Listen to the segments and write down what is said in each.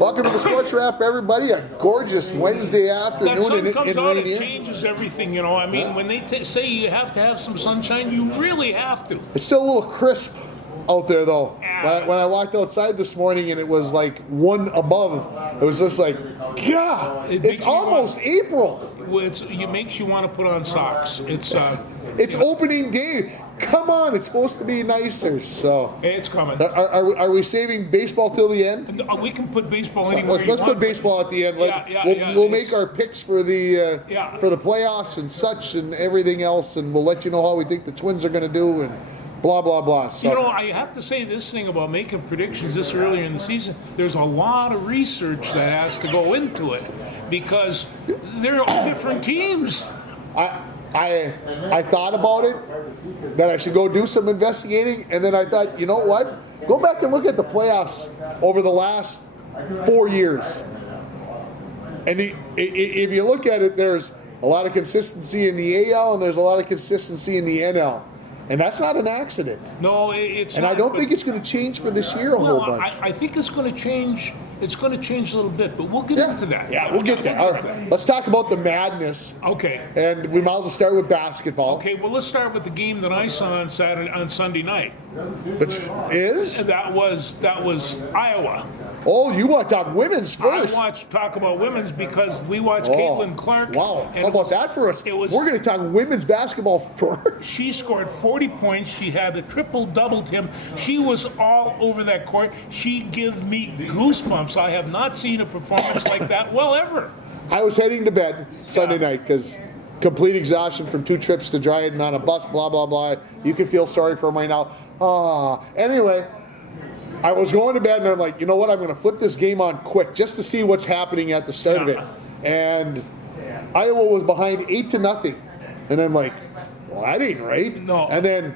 Welcome to the Sports Wrap, everybody. A gorgeous Wednesday That afternoon sun in comes out, it Rainier. changes everything, you know. I mean, when they say you have to have some sunshine, you really have to. It's still a little crisp out there, though. Yeah, When I walked outside this morning and it was like one above, it was just like, God, It makes it's me almost April. It makes you want to put on socks. It's opening day. Come on, it's supposed to be nicer. So, It's coming. are we saving baseball till the end? And, we can put baseball anywhere Let's you put want. baseball at the end. Yeah, We'll make our picks for the Yeah. for the playoffs and such and everything else, and we'll let you know how we think the Twins are going to do and blah blah blah. So, You know, I have to say this thing about making predictions this earlier in the season. There's a lot of research that has to go into it because they're all different teams. I thought about it, that I should go do some investigating, and then I thought, you know what? Go back and look at the playoffs over the last 4 years. And if you look at it, there's a lot of consistency in the AL and there's a lot of consistency in the NL. And that's not an accident. No, it's And not. I don't but- think it's going to change for this year a Well, whole bunch. I think it's going to change. It's going to change a little bit, but we'll get into that. Yeah, we'll get there. All right. Let's talk about the madness. Okay. And we might as well start with basketball. Okay. Well, let's start with the game that I saw on Sunday night. Which is? That was Iowa. Oh, you want to talk women's first? I talk about women's because we watched Oh, Caitlin Clark. Wow. and How about that for us? It was. We're going to talk women's basketball first. She scored 40 points. She had a triple-double him. She was all over that court. She gives me goosebumps. I have not seen a performance like that, well, ever. I was heading to bed Sunday night because complete exhaustion from 2 trips to Dryden on a bus, blah, blah, blah. You can feel sorry for me now. Anyway, I was going to bed and I'm like, you know what? I'm going to flip this game on quick just to see what's happening at the start of it. And Iowa was behind 8-0. And I'm like, well, that ain't right. No. And then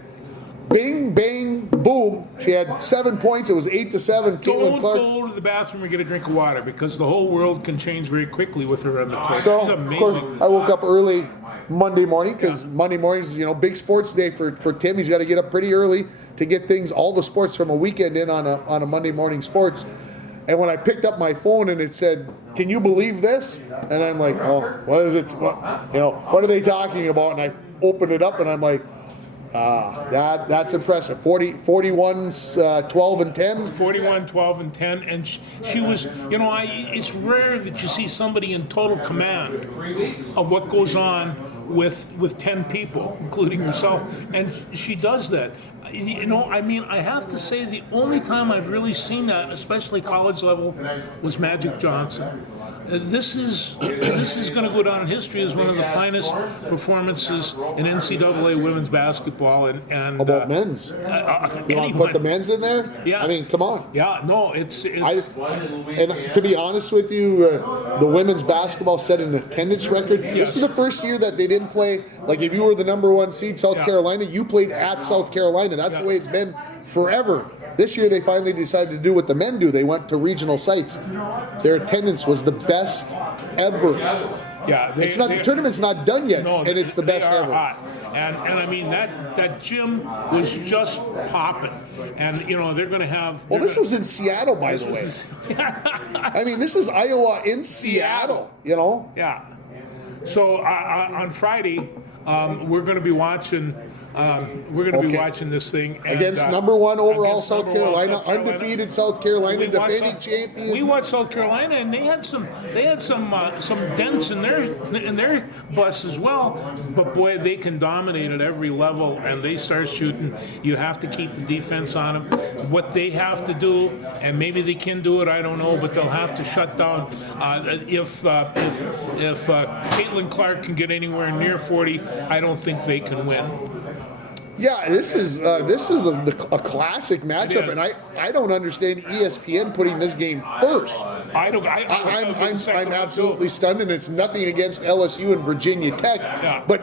bing, bang, boom. She had 7 points. It was 8-7. Caitlin Don't Clark. go to the bathroom and get a drink of water because the whole world can change very quickly with her on the court. So, She's of amazing. course, I woke up early Monday morning because Monday mornings, big sports day for Tim. He's got to get up pretty early to get things, all the sports from a weekend in on a Monday morning sports. And when I picked up my phone and it said, "Can you believe this?" And I'm like, "Oh, what is it? What are they talking about?" And I opened it up and I'm like, that's impressive. 41, 12 and 10. 41, 12, and 10. And she was, it's rare that you see somebody in total command of what goes on with 10 people, including herself. And she does that. I have to say the only time I've really seen that, especially college level, was Magic Johnson. This is going to go down in history as one of the finest performances in NCAA women's basketball. And About men's. You want to put the men's in there? Yeah. I mean, come on. Yeah, no, it's And to be honest with you, the women's basketball set an attendance record. This is the first year that they didn't play, like if you were the number 1 seed, South Carolina, you played at South Carolina. That's the way it's been forever. This year they finally decided to do what the men do. They went to regional sites. Their attendance was the best ever. Yeah, The tournament's not done yet, and it's the best they are ever. Hot. And I mean that gym was just popping, and they're going to have. Well, this was in Seattle, by the way. I mean, this is Iowa in Seattle. Yeah. So on Friday, we're going to be watching. Be watching this thing Against number 1 overall against South number one Carolina, South Carolina. undefeated South Carolina, We watched defending champion. We watched South Carolina, and they had some dents in their bus as well. But boy, they can dominate at every level, and they start shooting. You have to keep the defense on them. What they have to do, and maybe they can do it, I don't know, but they'll have to shut down. If Caitlin Clark can get anywhere near 40, I don't think they can win. Yeah, this is a classic matchup, and I don't understand ESPN putting this game first. I'm absolutely stunned, and it's nothing against LSU and Virginia Tech. Yeah. But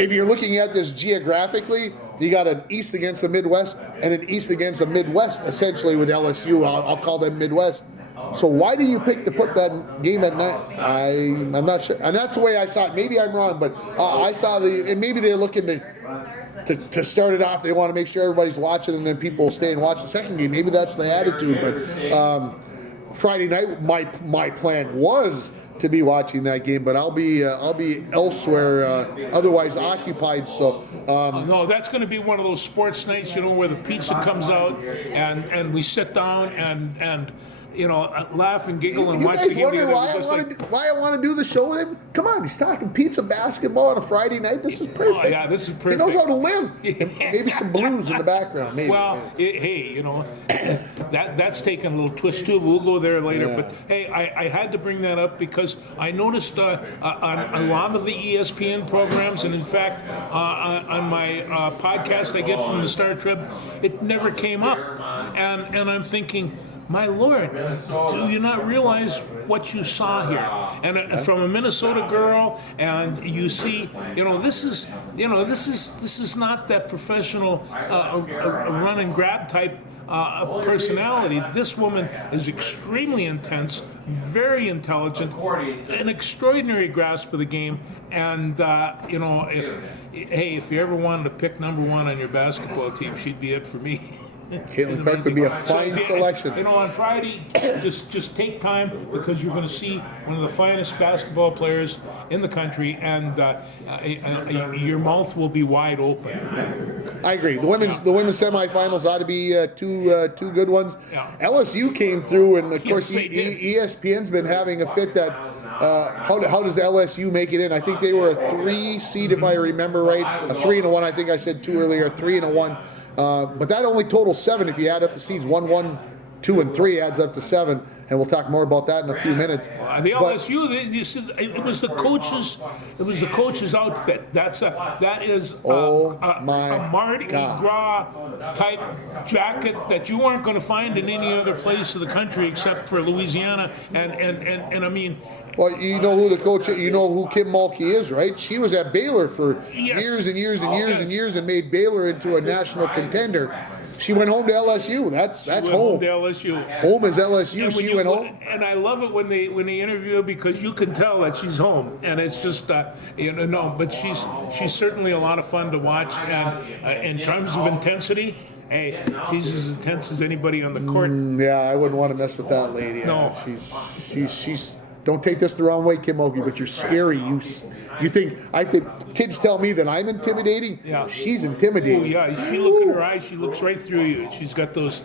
if you're looking at this geographically, you got an East against the Midwest and an East against the Midwest, essentially with LSU. I'll call them Midwest. So why do you pick to put that game at night? I'm not sure, and that's the way I saw it. Maybe I'm wrong, but I saw and maybe they're looking to start it off. They want to make sure everybody's watching, and then people will stay and watch the second game. Maybe that's the attitude, but Friday night, my plan was to be watching that game, but I'll be elsewhere, otherwise occupied. So No, that's going to be one of those sports nights, where the pizza comes out and we sit down and laugh and giggle and you watch guys the game wonder together. why I want to do the show with him? Come on, he's talking pizza basketball on a Friday night. This is perfect. Oh, yeah, this is perfect. He knows how to live. And maybe some blues in the background. Maybe. Well, hey, that's taken a little twist too. But we'll go there later. Yeah. But hey, I had to bring that up because I noticed on a lot of the ESPN programs, and in fact on my podcast I get from the Star Trib, it never came up, and I'm thinking, my Lord, do you not realize what you saw here? And from a Minnesota girl, and you see, this is not that professional run and grab type personality. This woman is extremely intense, very intelligent, an extraordinary grasp of the game, and if you ever wanted to pick number one on your basketball team, she'd be it for me. Caitlin Clark would be a fine selection. On Friday, just take time because you're going to see one of the finest basketball players in the country, and your mouth will be wide open. I agree. The women's semifinals ought to be two good ones. Yeah. LSU came through, and of course they did. ESPN's been having a fit that. How does LSU make it in? I think they were a 3 seed, if I remember right. A 3-1. I think I said 2 earlier. 3-1. But that only totals 7 if you add up the seeds. 1, 2, and 3 adds up to 7, and we'll talk more about that in a few minutes. The LSU, you said it was the coaches. It was the coach's outfit. That is a Mardi Gras type jacket that you aren't going to find in any other place of the country except for Louisiana. And I mean. Well, you know who the coach, you know who Kim Mulkey is, right? She was at Baylor for years and years and years and years and made Baylor into a national contender. She went home to LSU. That's home. Home to LSU. Home is LSU. And She went home. And I love it when they interview her because you can tell that she's home, and it's just no. But she's certainly a lot of fun to watch, and in terms of intensity. Hey, she's as intense as anybody on the court. Yeah, I wouldn't want to mess with that lady. No. She's. Don't take this the wrong way, Kim Mulkey, but you're scary. I think kids tell me that I'm intimidating. Yeah. She's intimidating. Oh yeah, she look in her eyes. She looks right through you. She's got those.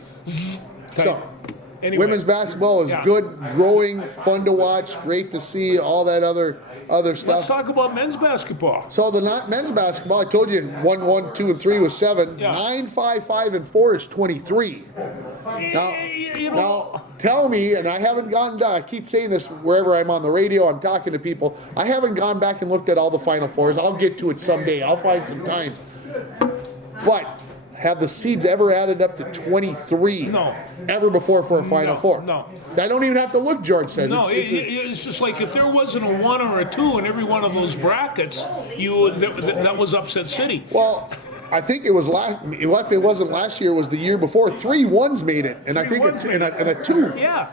Type. So, anyway, women's basketball is good, growing, fun to watch, great to see, all that other stuff. Let's talk about men's basketball. So the men's basketball, I told you 1, 2, and 3 was 7. Yeah. 9, 5, 5, and 4 is 23. Now, tell me, and I haven't gone down. I keep saying this wherever I'm on the radio. I'm talking to people. I haven't gone back and looked at all the Final Fours. I'll get to it someday. I'll find some time. But have the seeds ever added up to 23? No. Ever before for a Final Four? No. I don't even have to look, George says. No, it's just like if there wasn't a 1 or a 2 in every one of those brackets, that was upset city. Well, I think it was if it wasn't last year, it was the year before. 3 1s made it, and I think a 2. Yeah.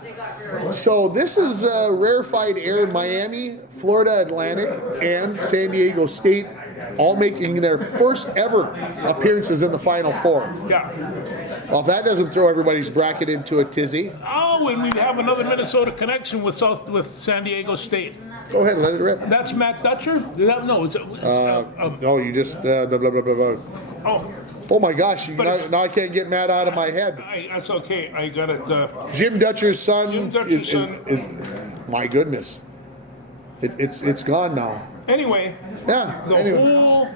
So this is rarefied air. Miami, Florida Atlantic, and San Diego State all making their first ever appearances in the Final Four. Yeah. Well, if that doesn't throw everybody's bracket into a tizzy. Oh, and we have another Minnesota connection with San Diego State. Go ahead, let it rip. That's Matt Dutcher? No, No, you just blah, blah, blah, blah, blah. Oh my gosh, now I can't get Matt out of my head. That's okay. I got it. Jim Dutcher's son. Jim Dutcher's son. Is my goodness. It's gone now. Anyway. Yeah. Whole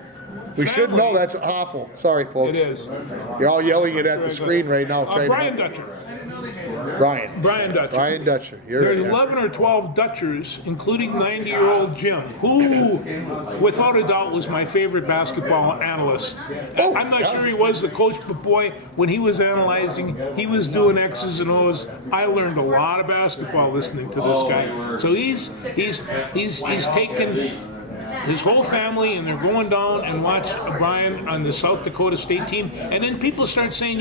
we should know that's awful. Sorry, folks. It is. You're all yelling it at the screen right now. Brian Dutcher. Brian Dutcher. Brian Dutcher. There's 11 or 12 Dutchers, including 90-year-old Jim, who, without a doubt, was my favorite basketball analyst. I'm not sure he was the coach, but boy, when he was analyzing, he was doing X's and O's. I learned a lot of basketball listening to this guy. So he's taken his whole family, and they're going down and watch Brian on the South Dakota State team. And then people start saying,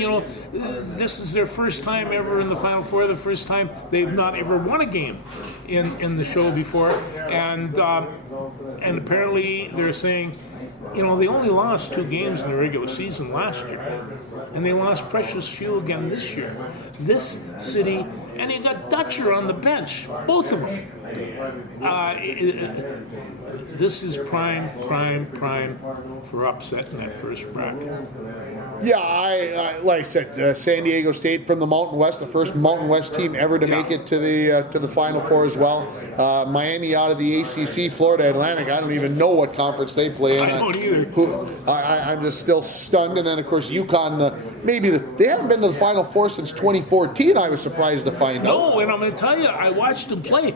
this is their first time ever in the Final Four, the first time they've not ever won a game in the show before. And apparently they're saying you know, they only lost 2 games in the regular season last year, and they lost precious few again this year. This city, and you got Dutcher on the bench, both of them. This is prime for upset in that first bracket. Yeah, I like I said, San Diego State from the Mountain West, the first Mountain West team ever to make it to the Final Four as well. Miami out of the ACC, Florida Atlantic. I don't even know what conference they play in. I don't either. I'm just still stunned. And then of course UConn. They haven't been to the Final Four since 2014. I was surprised to find out. No, and I'm going to tell you, I watched them play.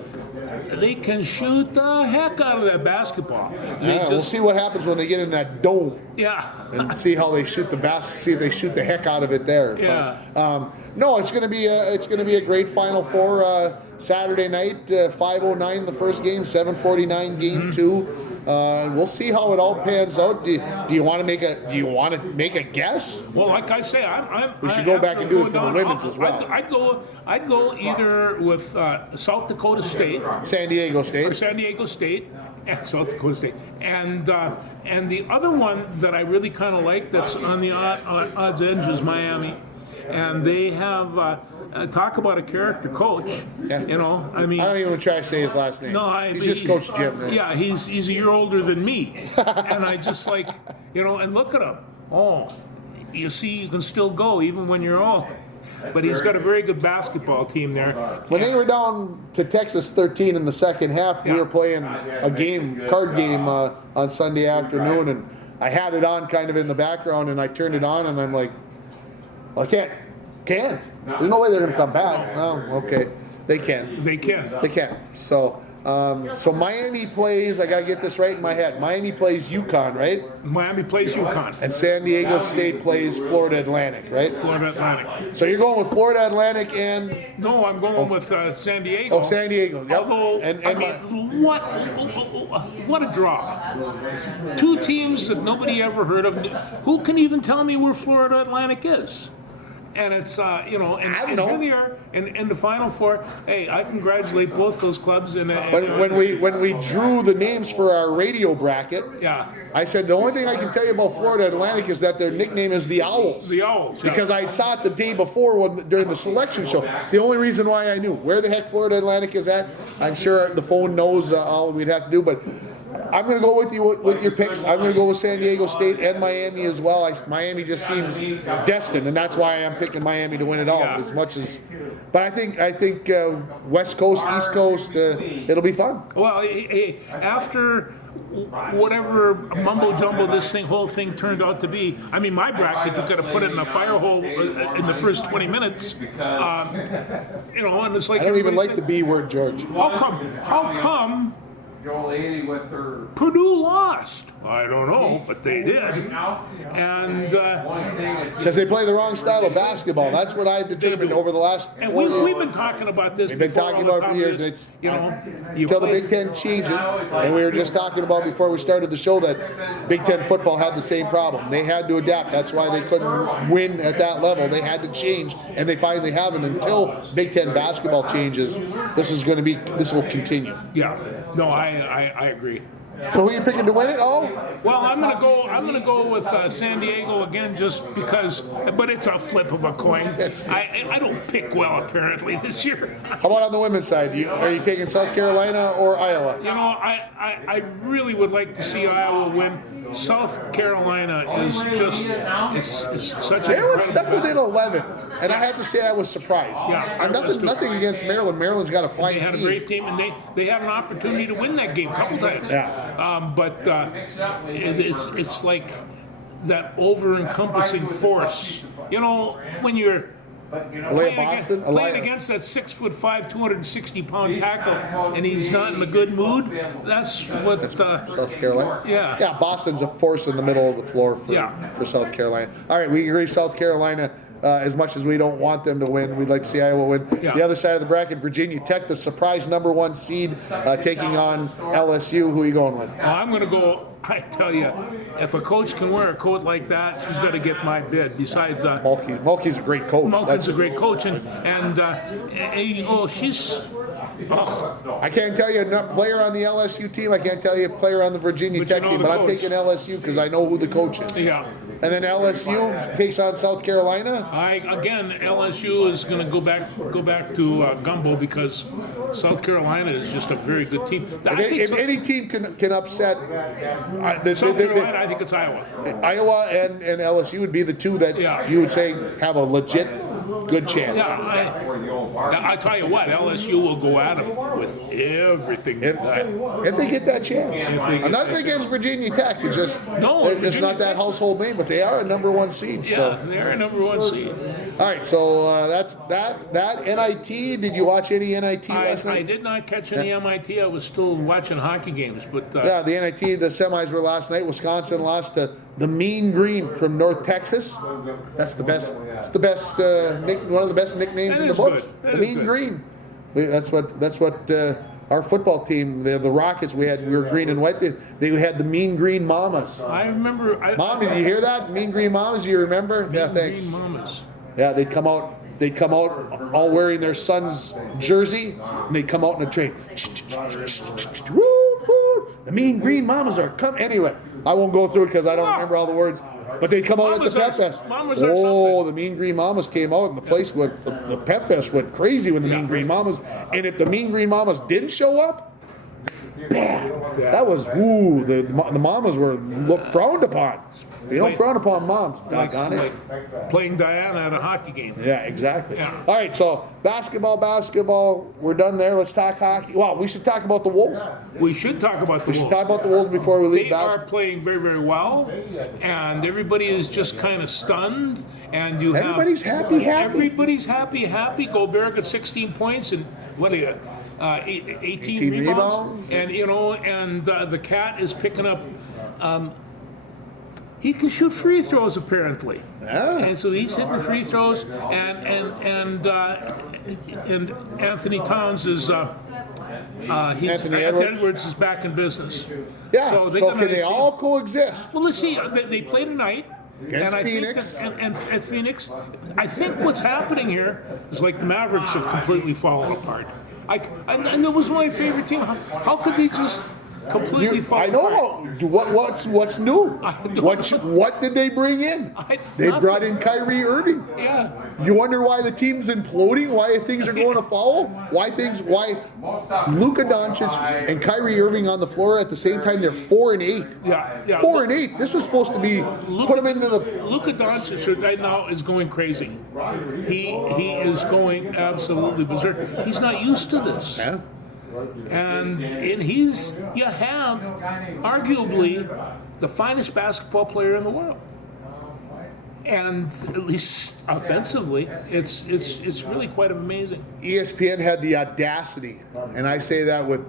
They can shoot the heck out of that basketball. We'll see what happens when they get in that dome. Yeah. And see how they shoot the see if they shoot the heck out of it there. Yeah. But, no, it's going to be a great Final Four Saturday night. 5:09 the first game, 7:49 game 2. We'll see how it all pans out. Do you want to make a guess? Well, like I say, We should go back and do it for the women's as well. I'd go either with South Dakota State, San Diego or State. San Diego State, and South Dakota State, and the other one that I really kind of like that's on the odds edge is Miami, and they have talk about a character coach. Yeah. You know, I mean, I don't even try to say his last name. no, he's just Coach Jim. Man. Yeah, he's a year older than me, and I just like, you know, and look at him. Oh, you see, you can still go even when you're old. But he's got a very good basketball team there. When they were down to Texas 13 in the second half, we were playing a card game on Sunday afternoon, and I had it on kind of in the background, and I turned it on, and I'm like, well, I can't. There's no way they're going to come back. Well, okay, they can. They can. They can. So Miami plays. I got to get this right in my head. Miami plays UConn, right? Miami plays UConn. And San Diego State plays Florida Atlantic, right? Florida Atlantic. So you're going with Florida Atlantic and No, I'm going with San Diego. oh, San Diego. Yep. Although, what a draw. 2 teams that nobody ever heard of. Who can even tell me where Florida Atlantic is? And it's, you know, and I don't know. here they are in the Final Four. Hey, I congratulate both those clubs. When we drew the names for our radio bracket, yeah, I said the only thing I can tell you about Florida Atlantic is that their nickname is the Owls. the Owls. Yeah. Because I saw it the day before during the selection show. It's the only reason why I knew. Where the heck Florida Atlantic is at, I'm sure the phone knows all we'd have to do, but I'm going to go with you with your picks. I'm going to go with San Diego State and Miami as well. Miami just seems destined, and that's why I'm picking Miami to win it all. Yeah. As much as, but I think West Coast, East Coast, it'll be fun. Well, after whatever mumbo jumbo this whole thing turned out to be, I mean, my bracket, you could have put it in a fire hole in the first 20 minutes. You know, and it's like I don't even like the B word, George. How come with her Purdue lost? I don't know, but they did. And Because they play the wrong style of basketball. That's what I've determined over the last 4 years. we've been talking about this. We've been before talking all the about it for years. time. It's You know, you until the play- Big Ten changes, and we were just talking about before we started the show that Big Ten football had the same problem. They had to adapt. That's why they couldn't win at that level. They had to change, and they finally haven't. Until Big Ten basketball changes, this will continue. Yeah. No, I agree. So who are you picking to win it? Oh, Well, I'm gonna go with San Diego again, just because. But it's a flip of a coin. I don't pick well apparently this year. how about on the women's side? Are you taking South Carolina or Iowa? You know, I really would like to see Iowa win. South Carolina is just it's such a Maryland stuck within 11, and I have to say I was surprised. Yeah, I'm I was too. nothing against Maryland. Maryland's got a fine They had a team. great team, and they had an opportunity to win that game a couple times. Yeah. But it's like that over-encompassing force. You know, when you're Alea Boston, playing against that 6'5", 260-pound tackle, and he's not in a good mood. That's what. South Carolina. Yeah. Yeah, Boston's a force in the middle of the floor for South Carolina. All right, we agree. South Carolina. As much as we don't want them to win, we'd like to see Iowa win. Yeah. The other side of the bracket, Virginia Tech, the surprise #1 seed, taking on LSU. Who are you going with? I'm going to go. I tell you, if a coach can wear a coat like that, she's got to get my bid. Besides, Mulkey's a great coach. Malkin's a great coach, and she's I can't tell you a player on the LSU team. I can't tell you a player on the Virginia But you Tech know team. the But I'm coach. taking LSU because I know who the coach is. Yeah. And then LSU takes on South Carolina. LSU is going to go back to Gumbo because South Carolina is just a very good team. If any team can upset South Carolina, I think it's Iowa. Iowa and LSU would be the two that Yeah. you would say have a legit good chance. Yeah, I tell you what, LSU will go at them with everything. they got. If they get that chance. they get I'm not that against Virginia Tech. It's just No, they're just Virginia not that Tech's- household name, but they are a number one seed. Yeah, So they're a number one seed. all right, so that's that NIT. Did you watch any NIT last I night? did not catch any MIT. I was still watching hockey games, but Yeah, the NIT, the semis were last night. Wisconsin lost to the Mean Green from North Texas. That's the best. It's the best. One of the best nicknames That in the is book. good. That The is Mean good. Green. That's what our football team, the Rockets. We were green and white. They had the Mean Green Mamas. I remember. Mom, did you hear that? Mean Green Mamas. Do you remember? Yeah, thanks. Green Mamas. Yeah, they'd come out all wearing their son's jersey, and they'd come out in a train. Woo, woo, the Mean Green Mamas are coming. Anyway, I won't go through it because I don't remember all the words. But they come out at Mamas the are- Pep Fest. Mamas are Oh, something. the Mean Green Mamas came out, and the place went. The Pep Fest went crazy when the Mean Green Mamas. And if the Mean Green Mamas didn't show up, bad. That was woo. The Mamas were frowned upon. You don't frown upon moms. Doggone it. Like playing Diana at a hockey game. Yeah, exactly. Yeah. All right, so basketball, we're done there. Let's talk hockey. Well, we should talk about the Wolves. We should talk about the We should Wolves. talk about the Wolves before we leave They are basketball. playing very, very well, and everybody is just kind of stunned. And you have Everybody's happy. Everybody's happy. Gobert got 16 points and what do you? 18 rebounds. And the Cat is picking up. He can shoot free throws apparently, Yeah. and so he's hitting free throws. And Anthony Towns is. Anthony Edwards. is back in business. Yeah, So, so gonna can they see- all coexist? Well, let's see. They play tonight. Against and I Phoenix. Think that, and at Phoenix, I think what's happening here is like the Mavericks have completely fallen apart. And that was my favorite team. How could they just completely fall I know apart? what's new. I don't What did they bring in? They nothing. brought in Kyrie Irving. Yeah. You wonder why the team's imploding? Why things are going to foul? Why Luka Doncic and Kyrie Irving on the floor at the same time? They're 4-8. Yeah. 4-8. This was supposed to be put them into the. Luka Doncic right now is going crazy. He is going absolutely berserk. He's not used to this. Yeah. And you have arguably the finest basketball player in the world. And at least offensively, it's really quite amazing. ESPN had the audacity, and I say that with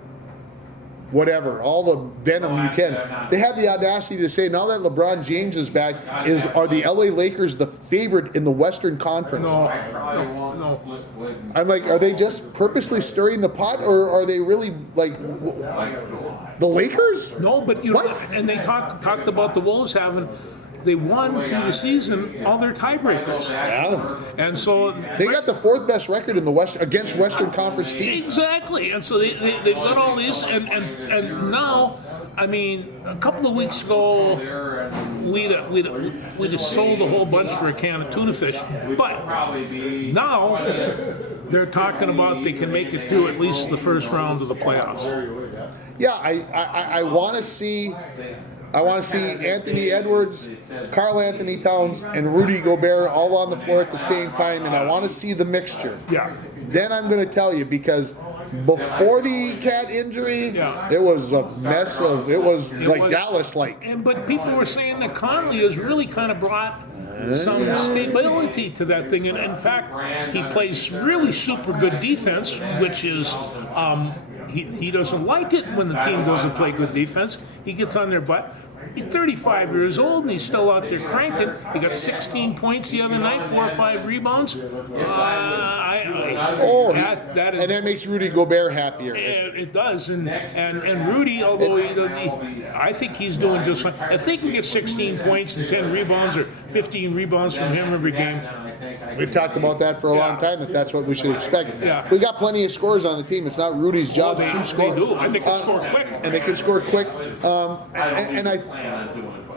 whatever, all the venom you can. They had the audacity to say now that LeBron James is back, are the LA Lakers the favorite in the Western Conference? No. I'm like, are they just purposely stirring the pot, or are they really like the Lakers? No, but you What? know, and they talked about the Wolves they won through the season all their tiebreakers. Yeah. And so They got the fourth best record in the West against Western Conference teams. exactly. And so they've got all these and now, I mean, a couple of weeks ago we'd have sold a whole bunch for a can of tuna fish, but now they're talking about they can make it through at least the first round of the playoffs. Yeah, I want to see. I want to see Anthony Edwards, Karl Anthony Towns, and Rudy Gobert all on the floor at the same time, and I want to see the mixture. Yeah. Then I'm going to tell you, because before the Cat injury, Yeah. it was a mess of. It was like Dallas-like. But people were saying that Conley has really kind of brought some stability to that thing. And in fact, he plays really super good defense, which is he doesn't like it when the team doesn't play good defense. He gets on their butt. He's 35 years old and he's still out there cranking. He got 16 points the other night, 4 or 5 rebounds. That is, and that makes Rudy Gobert happier. it does, and Rudy, although I think he's doing just fine. If they can get 16 points and 10 rebounds or 15 rebounds from him every game, We've talked about that for a long time, that's what we should expect. Yeah. We got plenty of scorers on the team. It's not Rudy's job they to score. do, and they can score quick. And they can score quick. And like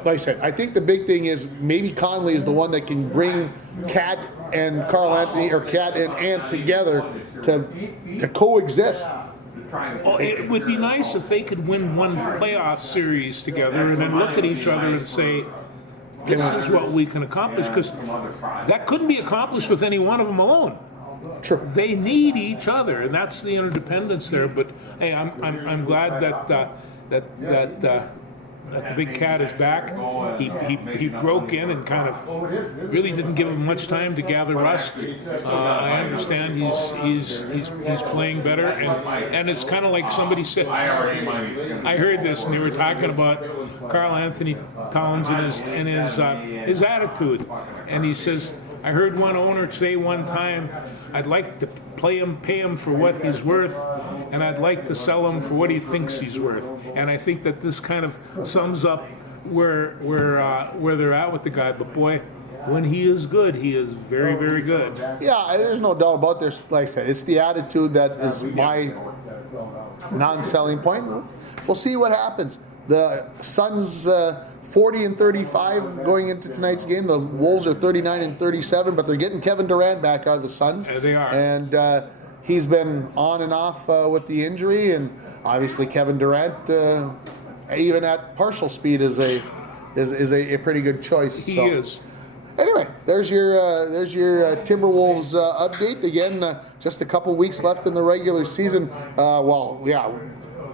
I said, I think the big thing is maybe Conley is the one that can bring Cat and Carl Anthony, or Cat and Ant together to coexist. Well, it would be nice if they could win one playoff series together and then look at each other and say, this is what we can accomplish, because that couldn't be accomplished with any one of them alone. True. They need each other, and that's the interdependence there. But hey, I'm glad that the big cat is back. He broke in and kind of really didn't give him much time to gather rust. I understand he's playing better, and it's kind of like somebody said. I heard this, and they were talking about Karl Anthony Towns and his attitude, and he says, I heard one owner say one time, I'd like to pay him for what he's worth, and I'd like to sell him for what he thinks he's worth. And I think that this kind of sums up where they're at with the guy. But boy, when he is good, he is very, very good. Yeah, there's no doubt about this. Like I said, it's the attitude that is my non-selling point. We'll see what happens. The Suns 40 and 35 going into tonight's game. The Wolves are 39 and 37, but they're getting Kevin Durant back out of the Suns. Yeah, they are. And he's been on and off with the injury, and obviously Kevin Durant, even at partial speed, is a pretty good choice. He is. Anyway, there's your Timberwolves update. Again, just a couple weeks left in the regular season.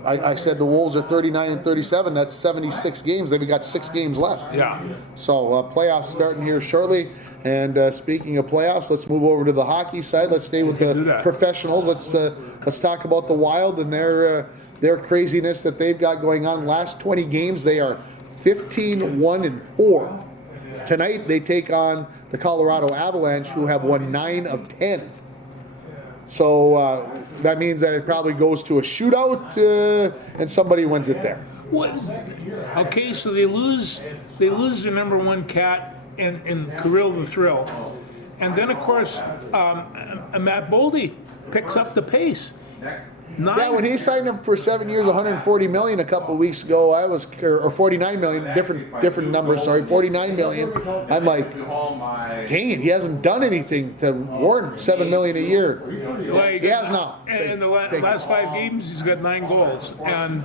I said the Wolves are 39 and 37. That's 76 games. They've got 6 games left. Yeah. So playoffs starting here shortly. And speaking of playoffs, let's move over to the hockey side. Let's stay with the professionals. Let's talk about the Wild and their craziness that they've got going on. Last 20 games, they are 15-1-4. Tonight they take on the Colorado Avalanche, who have won 9 of 10. So that means that it probably goes to a shootout, and somebody wins it there. What? Okay, so they lose their number one cat and Kirill the Thrill, and then of course Matt Boldy picks up the pace. Yeah, when he signed up for 7 years, $140 million a couple of weeks ago, or $49 million, different numbers. Sorry, $49 million. I'm like, dang it, he hasn't done anything to warrant $7 million a year. He has not. In the last 5 games, he's got 9 goals, and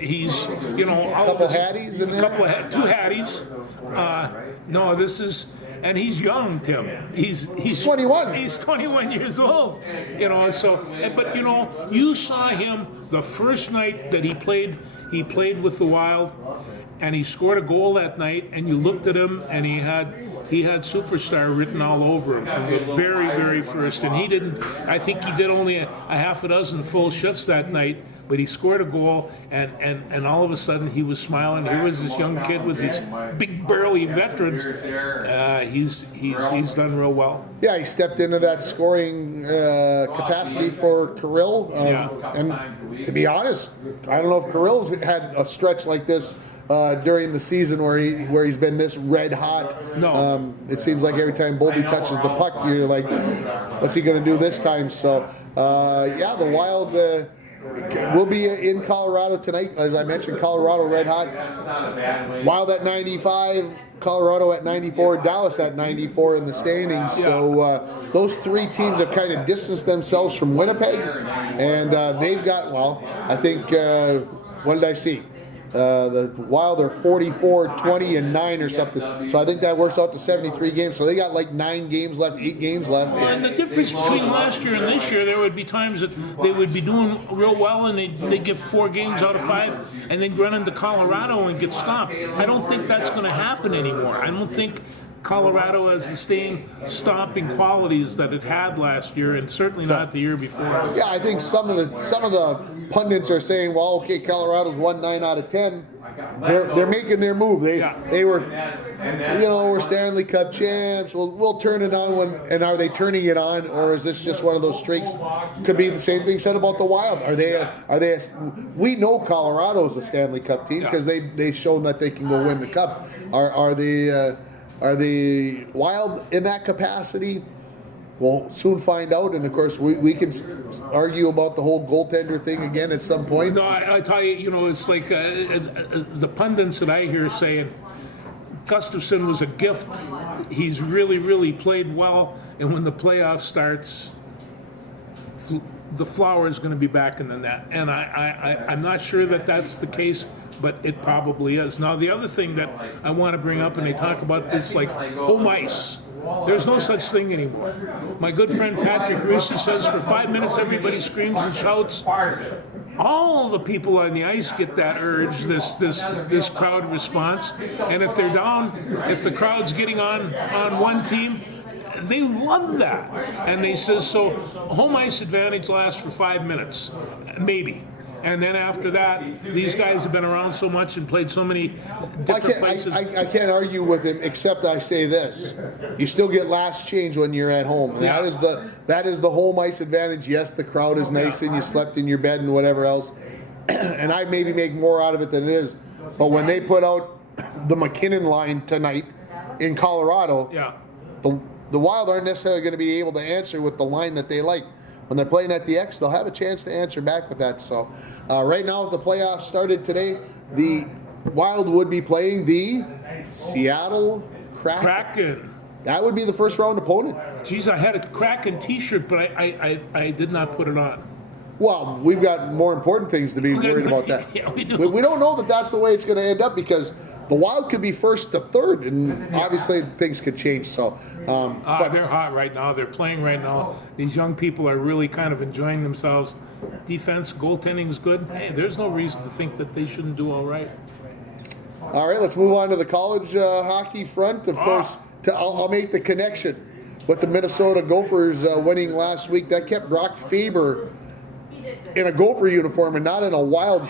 he's a couple hatties in there. 2 hatties. No, this is. And he's young, Tim. He's 21. He's 21 years old. So, but you saw him the first night that he played. He played with the Wild, and he scored a goal that night. And you looked at him, and he had superstar written all over him from the very, very first. And he didn't. I think he did only a half a dozen full shifts that night. But he scored a goal, and all of a sudden he was smiling. Here was this young kid with these big burly veterans. He's done real well. Yeah, he stepped into that scoring capacity for Kirill. And to be honest, I don't know if Kirill's had a stretch like this during the season where he's been this red hot. No. It seems like every time Boldy touches the puck, you're like, what's he going to do this time? So, the Wild. We'll be in Colorado tonight. As I mentioned, Colorado red hot. Wild at 95, Colorado at 94, Dallas at 94 in the standings. Yeah. So those 3 teams have kind of distanced themselves from Winnipeg. And they've got, I think, what did I see? The Wild are 44-20-9 or something. So I think that works out to 73 games. So they got like 9 games left, 8 games left. And the difference between last year and this year, there would be times that they would be doing real well and they'd get 4 games out of 5 and then run into Colorado and get stopped. I don't think that's going to happen anymore. I don't think Colorado has the same stomping qualities that it had last year, and certainly not the year before. Yeah, I think some of the pundits are saying, well, okay, Colorado's won 9 out of 10. They're making their move. They were, we're Stanley Cup champs. We'll turn it on when. And are they turning it on, or is this just one of those streaks? Could be the same thing said about the Wild. Are they? We know Colorado is a Stanley Cup team because they've shown that they can go win the cup. Are the Wild in that capacity? We'll soon find out, and of course we can argue about the whole goaltender thing again at some point. No, I tell you, it's like the pundits that I hear saying Gustafsson was a gift. He's really, really played well, and when the playoff starts, the flower is going to be back in the net. And I'm not sure that that's the case, but it probably is. Now, the other thing that I want to bring up, and they talk about this like home ice. There's no such thing anymore. My good friend Patrick Russo says for 5 minutes everybody screams and shouts. All the people on the ice get that urge, this crowd response. And if they're down, if the crowd's getting on one team, they love that. And they says, so home ice advantage lasts for 5 minutes, maybe. And then after that, these guys have been around so much and played so many different places. I can't argue with him, except I say this: you still get last change when you're at home. Yeah. That is the home ice advantage. Yes, the crowd is nice and you slept in your bed and whatever else, and I maybe make more out of it than it is. But when they put out the McKinnon line tonight in Colorado, the Wild aren't necessarily going to be able to answer with the line that they like. When they're playing at the X, they'll have a chance to answer back with that. So right now, if the playoffs started today, the Wild would be playing the Seattle Kraken. That would be the first round opponent. Geez, I had a Kraken t-shirt, but I did not put it on. Well, we've got more important things to be worried about that. Yeah, we do. We don't know that that's the way it's going to end up because the Wild could be first to third, and obviously things could change. So, but they're hot right now. They're playing right now. These young people are really kind of enjoying themselves. Defense, goaltending is good. Hey, there's no reason to think that they shouldn't do all right. All right, let's move on to the college hockey front. Of course, I'll make the connection with the Minnesota Gophers winning last week. That kept Brock Faber in a Gopher uniform and not in a Wild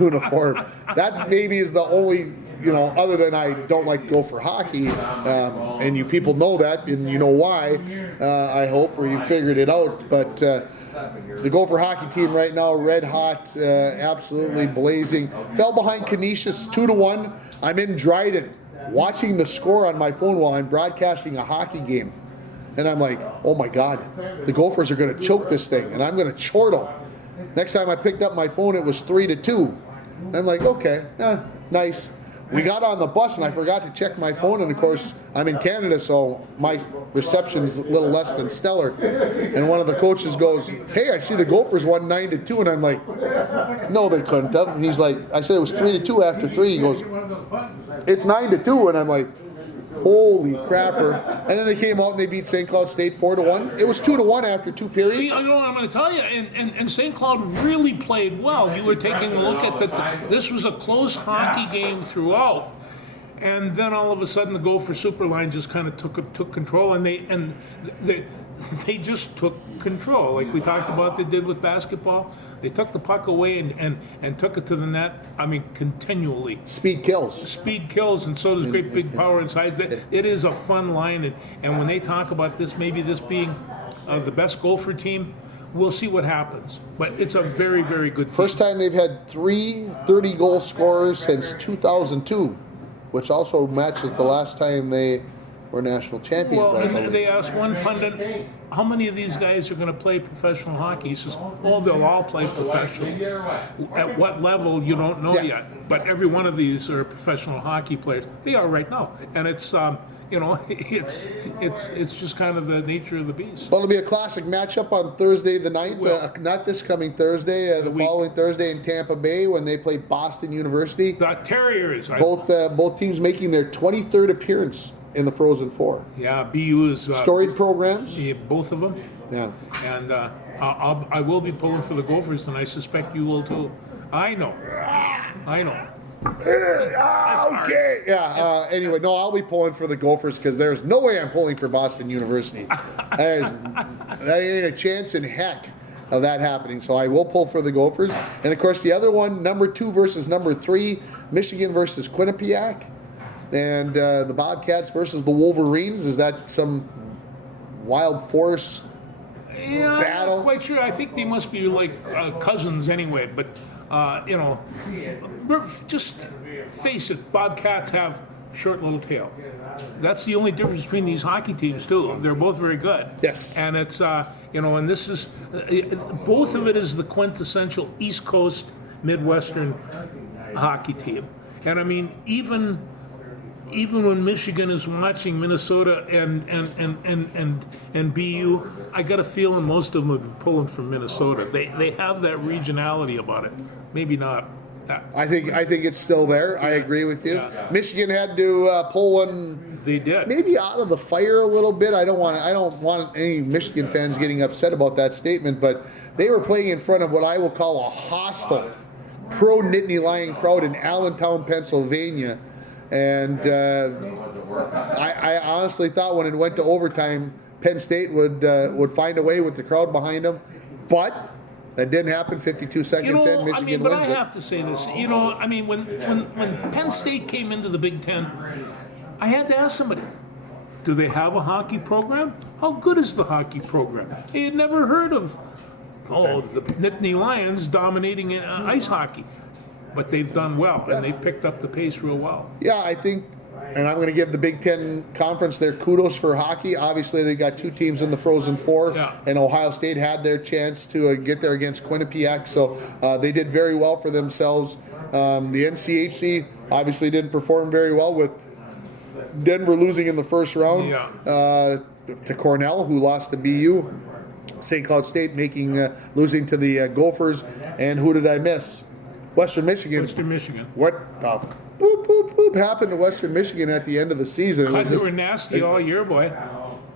uniform. That maybe is the only, other than I don't like Gopher hockey, and you people know that, and you know why, I hope, or you figured it out. But the Gopher hockey team right now, red hot, absolutely blazing. Fell behind Canisius 2-1. I'm in Dryden watching the score on my phone while I'm broadcasting a hockey game. And I'm like, oh my God, the Gophers are going to choke this thing, and I'm going to chortle. Next time I picked up my phone, it was 3-2. I'm like, okay, nice. We got on the bus, and I forgot to check my phone, and of course, I'm in Canada, so my reception's a little less than stellar. And one of the coaches goes, hey, I see the Gophers won 9-2, and I'm like, no, they couldn't have. And he's like, I said it was 3-2 after 3. He goes, it's 9-2, and I'm like, holy crapper. And then they came out and they beat St. Cloud State 4-1. It was 2-1 after 2 periods. I'm going to tell you, and St. Cloud really played well. You were taking a look at that. This was a close hockey game throughout. And then all of a sudden the Gopher Superline just kind of took control, and they just took control. Like we talked about they did with basketball. They took the puck away and took it to the net, continually. Speed kills. Speed kills, and so does great big power and size. It is a fun line, and when they talk about this, maybe this being the best Gopher team, we'll see what happens. But it's a very, very good team. First time they've had 3 30-goal scorers since 2002, which also matches the last time they were national champions. Well, and they asked one pundit, how many of these guys are going to play professional hockey? He says, they'll all play professional. At what level, you don't know yet. But every one of these are professional hockey players. They are right now. And it's, it's just kind of the nature of the beast. Well, it'll be a classic matchup on Thursday the 9th. Not this coming Thursday, the following Thursday in Tampa Bay when they play Boston University. The Terriers. Both teams making their 23rd appearance in the Frozen Four. Yeah, BU is... storied programs? Yeah, both of them. Yeah. And I will be pulling for the Gophers, and I suspect you will too. I know. Okay. Yeah. Anyway, no, I'll be pulling for the Gophers because there's no way I'm pulling for Boston University. That ain't a chance in heck. of that happening. So I will pull for the Gophers. And of course, the other one, number 2 versus number 3, Michigan versus Quinnipiac, and the Bobcats versus the Wolverines. Is that some wild force? Yeah, Battle. I'm not quite sure. I think they must be like cousins anyway. But just face it, Bobcats have short little tail. That's the only difference between these hockey teams too. They're both very good. Yes. And it's and this is both of it is the quintessential East Coast Midwestern hockey team. And I mean, even when Michigan is watching Minnesota and BU, I got a feeling most of them would be pulling from Minnesota. They have that regionality about it. Maybe not. I think it's still there. I agree with you. Yeah. Michigan had to pull one They did. maybe out of the fire a little bit. I don't want any Michigan fans getting upset about that statement, but they were playing in front of what I will call a hostile pro Nittany Lion crowd in Allentown, Pennsylvania. And I honestly thought when it went to overtime, Penn State would find a way with the crowd behind them, but that didn't happen. 52 seconds in, Michigan but wins I it. have to say this. When Penn State came into the Big Ten, I had to ask somebody, do they have a hockey program? How good is the hockey program? They had never heard of, the Nittany Lions dominating ice hockey. But they've done well, and they've picked up the pace real well. Yeah, I think, and I'm going to give the Big Ten Conference their kudos for hockey. Obviously, they got 2 teams in the Frozen Four, Yeah. and Ohio State had their chance to get there against Quinnipiac, so they did very well for themselves. The NCHC obviously didn't perform very well, with Denver losing in the first round to Cornell, who lost to BU. St. Cloud State losing to the Gophers, and who did I miss? Western Michigan. Western Michigan. What the boop, boop, boop happened to Western Michigan at the end of the season? It was They just were nasty all year, boy.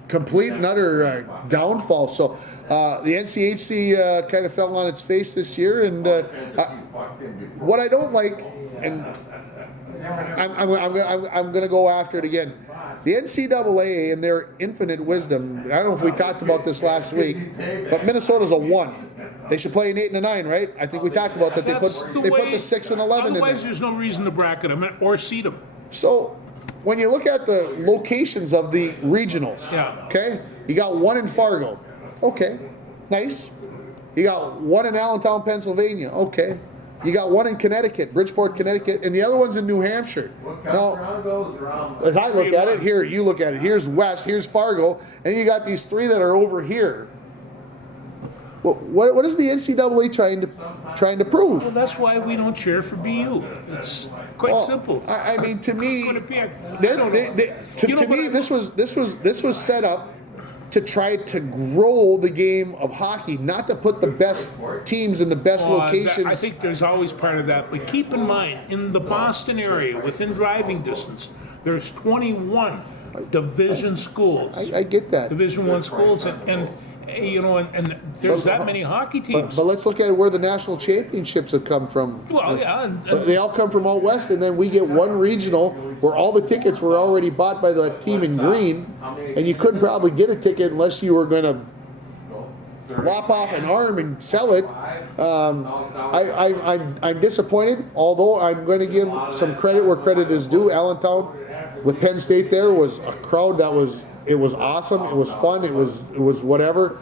complete and utter downfall. So the NCHC kind of fell on its face this year. And what I don't like, and I'm going to go after it again. The NCAA, in their infinite wisdom, I don't know if we talked about this last week, but Minnesota's a 1. They should play an 8 and a 9, right? I think we talked about that. They put the 6 and 11 in there. Otherwise, there's no reason to bracket them or seed them. So when you look at the locations of the regionals, okay, you got 1 in Fargo, okay, nice. You got 1 in Allentown, Pennsylvania, okay. You got 1 in Connecticut, Bridgeport, Connecticut, and the other one's in New Hampshire. Now, as I look at it, here, you look at it, here's West, here's Fargo, and you got these 3 that are over here. What is the NCAA trying to prove? Well, that's why we don't cheer for BU. It's quite simple. I mean, to me, Quinnipiac, to me, this was set up to try to grow the game of hockey, not to put the best teams in the best locations. I think there's always part of that. But keep in mind, in the Boston area, within driving distance, there's 21 division schools. I get that. Division 1 schools, and there's that many hockey teams. But let's look at where the national championships have come from. Well, yeah. They all come from out west, and then we get one regional where all the tickets were already bought by the team in green, and you couldn't probably get a ticket unless you were going to lop off an arm and sell it. I'm disappointed, although I'm going to give some credit where credit is due. Allentown with Penn State there was a crowd that was awesome. It was fun. It was whatever.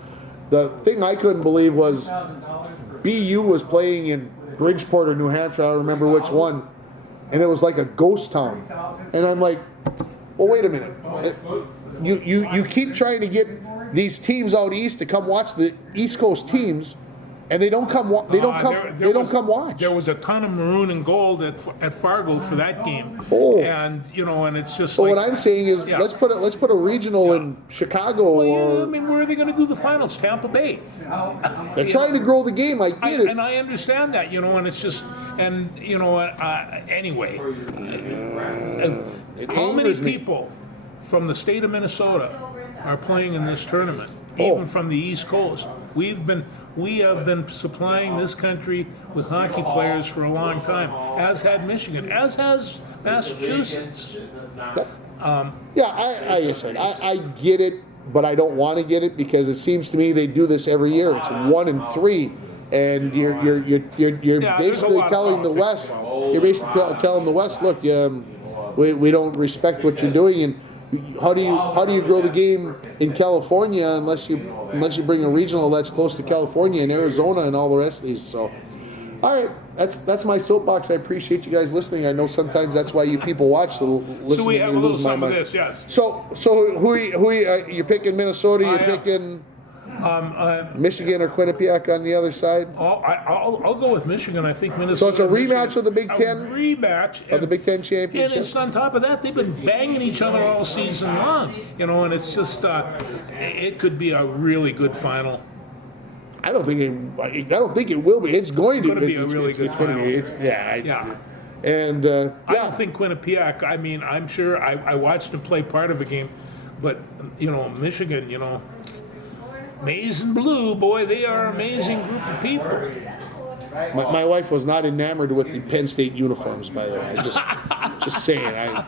The thing I couldn't believe was BU was playing in Bridgeport or New Hampshire. I don't remember which one, and it was like a ghost town. And I'm like, well, wait a minute. You keep trying to get these teams out east to come watch the East Coast teams, and they don't come. They don't come watch. There was a ton of maroon and gold at Fargo for that game. Oh. And it's just. So like, what I'm saying is, yeah. let's put a regional in Chicago. Well, yeah, or I mean, where are they going to do the finals? Tampa Bay. they're trying to grow the game. I get it. And I understand that, and it's just, anyway. How many angers me. people from the state of Minnesota are playing in this tournament, even from the East Coast? We have been supplying this country with hockey players for a long time, as had Michigan, as has Massachusetts. Yeah, I get it. but I don't want to get it because it seems to me they do this every year. It's 1 and 3, and you're Yeah, there's a basically lot of telling the politics West, involved. you're basically telling the West, look, we don't respect what you're doing, and how do you grow the game in California unless you bring a regional that's close to California and Arizona and all the rest of these? So, all right, that's my soapbox. I appreciate you guys listening. I know sometimes that's why you people watch the listen. So we to have me a little lose my some of mind. this, yes. So you're picking Minnesota, you're I am. picking Michigan or Quinnipiac on the other side I'll go with Michigan. I think Minnesota. So it's a rematch Michigan- of the Big Ten? A rematch of the Big Ten And championship. it's on top of that, they've been banging each other all season long, and it's just it could be a really good final. I don't think it will be. It's going to Gonna be a really good gonna final. be. Yeah. And I don't think Quinnipiac. I mean, I'm sure I watched them play part of a game, but Michigan, Maize and Blue, boy, they are an amazing group of people. my wife was not enamored with the Penn State uniforms, by the way. I just saying.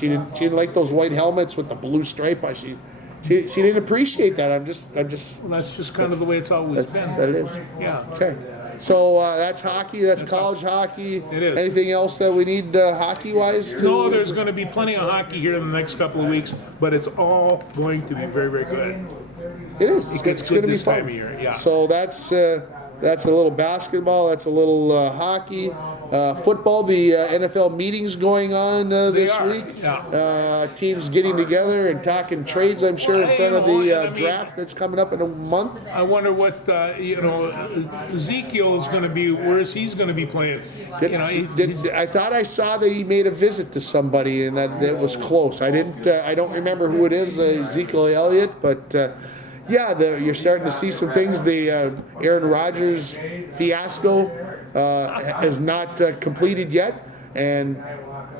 She didn't like those white helmets with the blue stripe. She didn't appreciate that. I'm just. Well, that's just kind of the way it's always been. That it is. Yeah. Okay. So that's hockey. That's college hockey. It is. Anything else that we need hockey-wise? No, there's going to be plenty of hockey here in the next couple of weeks, but it's all going to be very, very good. It is. It It's gets going good to be this fun. time of year, yeah. So that's a little basketball. That's a little hockey. Football. The NFL meetings going on this are, week. yeah. Teams getting together and talking trades. I'm sure in front of the and I mean- draft that's coming up in a month. I wonder what Ezekiel is going to be. Where's he's going to be playing? I thought I saw that he made a visit to somebody and that was close. I didn't. I don't remember who it is, Ezekiel Elliott, but you're starting to see some things. The Aaron Rodgers fiasco is not completed yet, and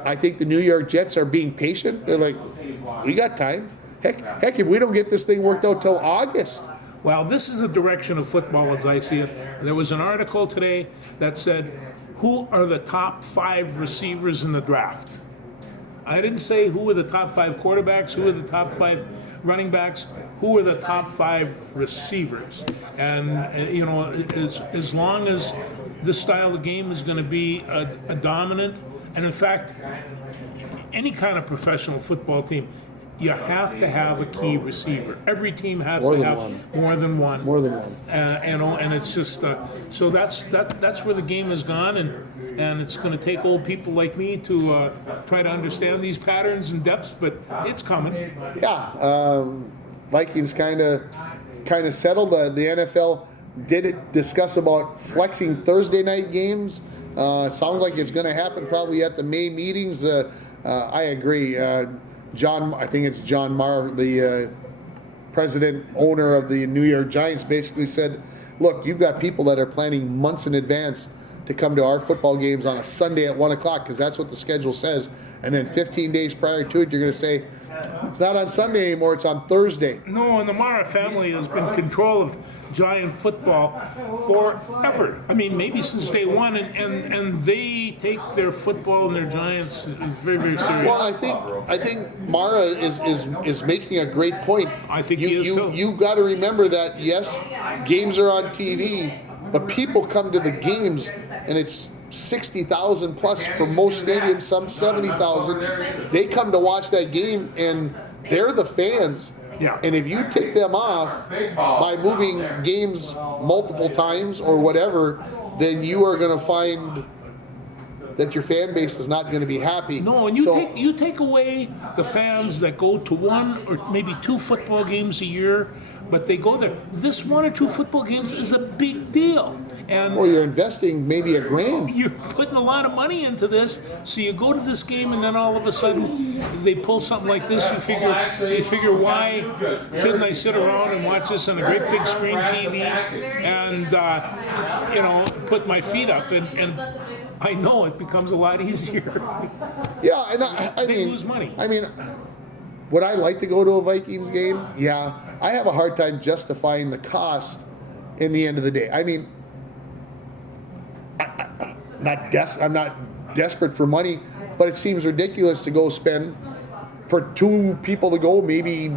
I think the New York Jets are being patient. They're like, we got time. Heck, if we don't get this thing worked out till August. Well, this is the direction of football as I see it. There was an article today that said, who are the top 5 receivers in the draft? I didn't say who were the top 5 quarterbacks, who were the top 5 running backs, who were the top 5 receivers. And, as long as this style of game is going to be a dominant, and in fact, any kind of professional football team, you have to have a key receiver. Every team has More to than have one. more than one. More than one. And it's just so that's where the game has gone, and it's going to take old people like me to try to understand these patterns and depths, but it's coming. Yeah, Vikings kind of settled. The NFL did discuss about flexing Thursday night games. Sounds like it's going to happen probably at the May meetings. I agree. I think it's John Marr, the president, owner of the New York Giants, basically said, look, you've got people that are planning months in advance to come to our football games on a Sunday at 1 o'clock, because that's what the schedule says. And then 15 days prior to it, you're going to say, it's not on Sunday anymore, it's on Thursday. No, and the Mara family has been in control of Giant football forever. I mean, maybe since day one, and they take their football and their Giants very, very serious. Well, I think Mara is making a great point. I think he is too. You've got to remember that, yes, games are on TV, but people come to the games, and it's 60,000 plus for most stadiums, some 70,000. They come to watch that game, and they're the fans. Yeah. And if you take them off by moving games multiple times or whatever, then you are going to find that your fan base is not going to be happy. No, and you take away the fans that go to 1 or maybe 2 football games a year, but they go there. This 1 or 2 football games is a big deal. And Well, you're investing maybe $1,000. you're putting a lot of money into this, so you go to this game, and then all of a sudden they pull something like this. You figure why shouldn't I sit around and watch this on a great big screen TV and put my feet up, and I know it becomes a lot easier. Yeah, and I They mean, lose money. I mean, would I like to go to a Vikings game? Yeah, I have a hard time justifying the cost in the end of the day. I mean, I'm not desperate for money, but it seems ridiculous to go spend for 2 people to go maybe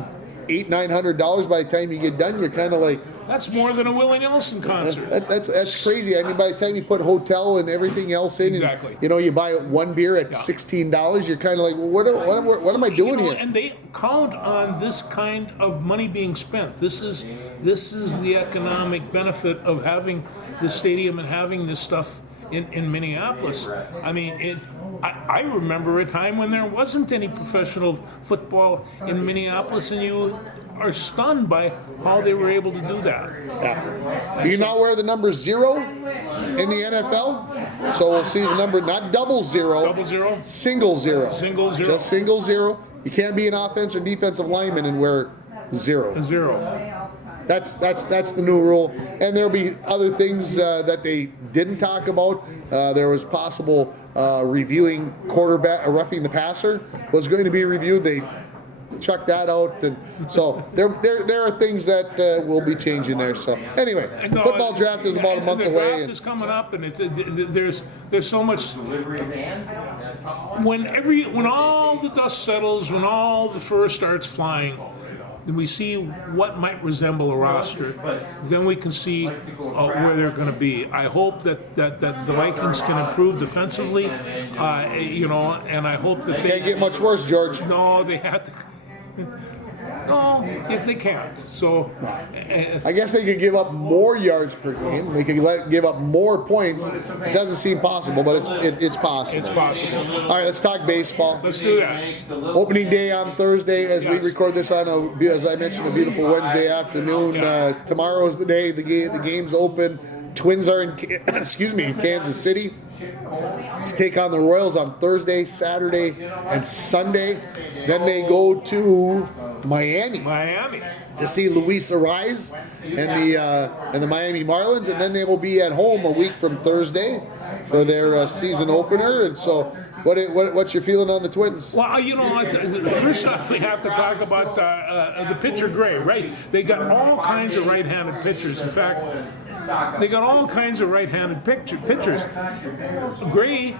$800-900 by the time you get done. You're kind of like, That's more than a Willie Nelson concert. that's crazy. I mean, by the time you put hotel and everything else in, Exactly. and, you buy one beer at $16. You're kind of like, well, what am I doing here? And they count on this kind of money being spent. This is the economic benefit of having the stadium and having this stuff in Minneapolis. I mean, I remember a time when there wasn't any professional football in Minneapolis, and you are stunned by how they were able to do that. Yeah. Do you know where the number 0 in the NFL? So we'll see the number, not double zero, Double zero? single zero. Single zero. Just single zero. You can't be an offense or defensive lineman and wear 0. Zero. That's the new rule. And there'll be other things that they didn't talk about. There was possible reviewing quarterback, roughing the passer was going to be reviewed. They chucked that out, and so there are things that will be changing there. So anyway, football draft is about a month the away. Draft is coming up, and there's so much. When all the dust settles, when all the fur starts flying, then we see what might resemble a roster. Then we can see where they're going to be. I hope that the Vikings can improve defensively, and I hope that they Can't get much worse, George. No, they have to. No, if they can't. So, I guess they could give up more yards per game. They could give up more points. It doesn't seem possible, but it's possible. it's possible. All right, let's talk baseball. Let's do that. Opening day on Thursday, as we Yes. record this on as I mentioned, a beautiful Wednesday afternoon. Yeah. Tomorrow is the day the game's open. Twins are in Kansas City to take on the Royals on Thursday, Saturday, and Sunday. Then they go to Miami to see Luis Ariz and the Miami Marlins, and then they will be at home a week from Thursday for their season opener. And so, what's your feeling on the Twins? Well, first off, we have to talk about the pitcher Gray, right? They got all kinds of right-handed pitchers. In fact, they got all kinds of right-handed pitchers. Gray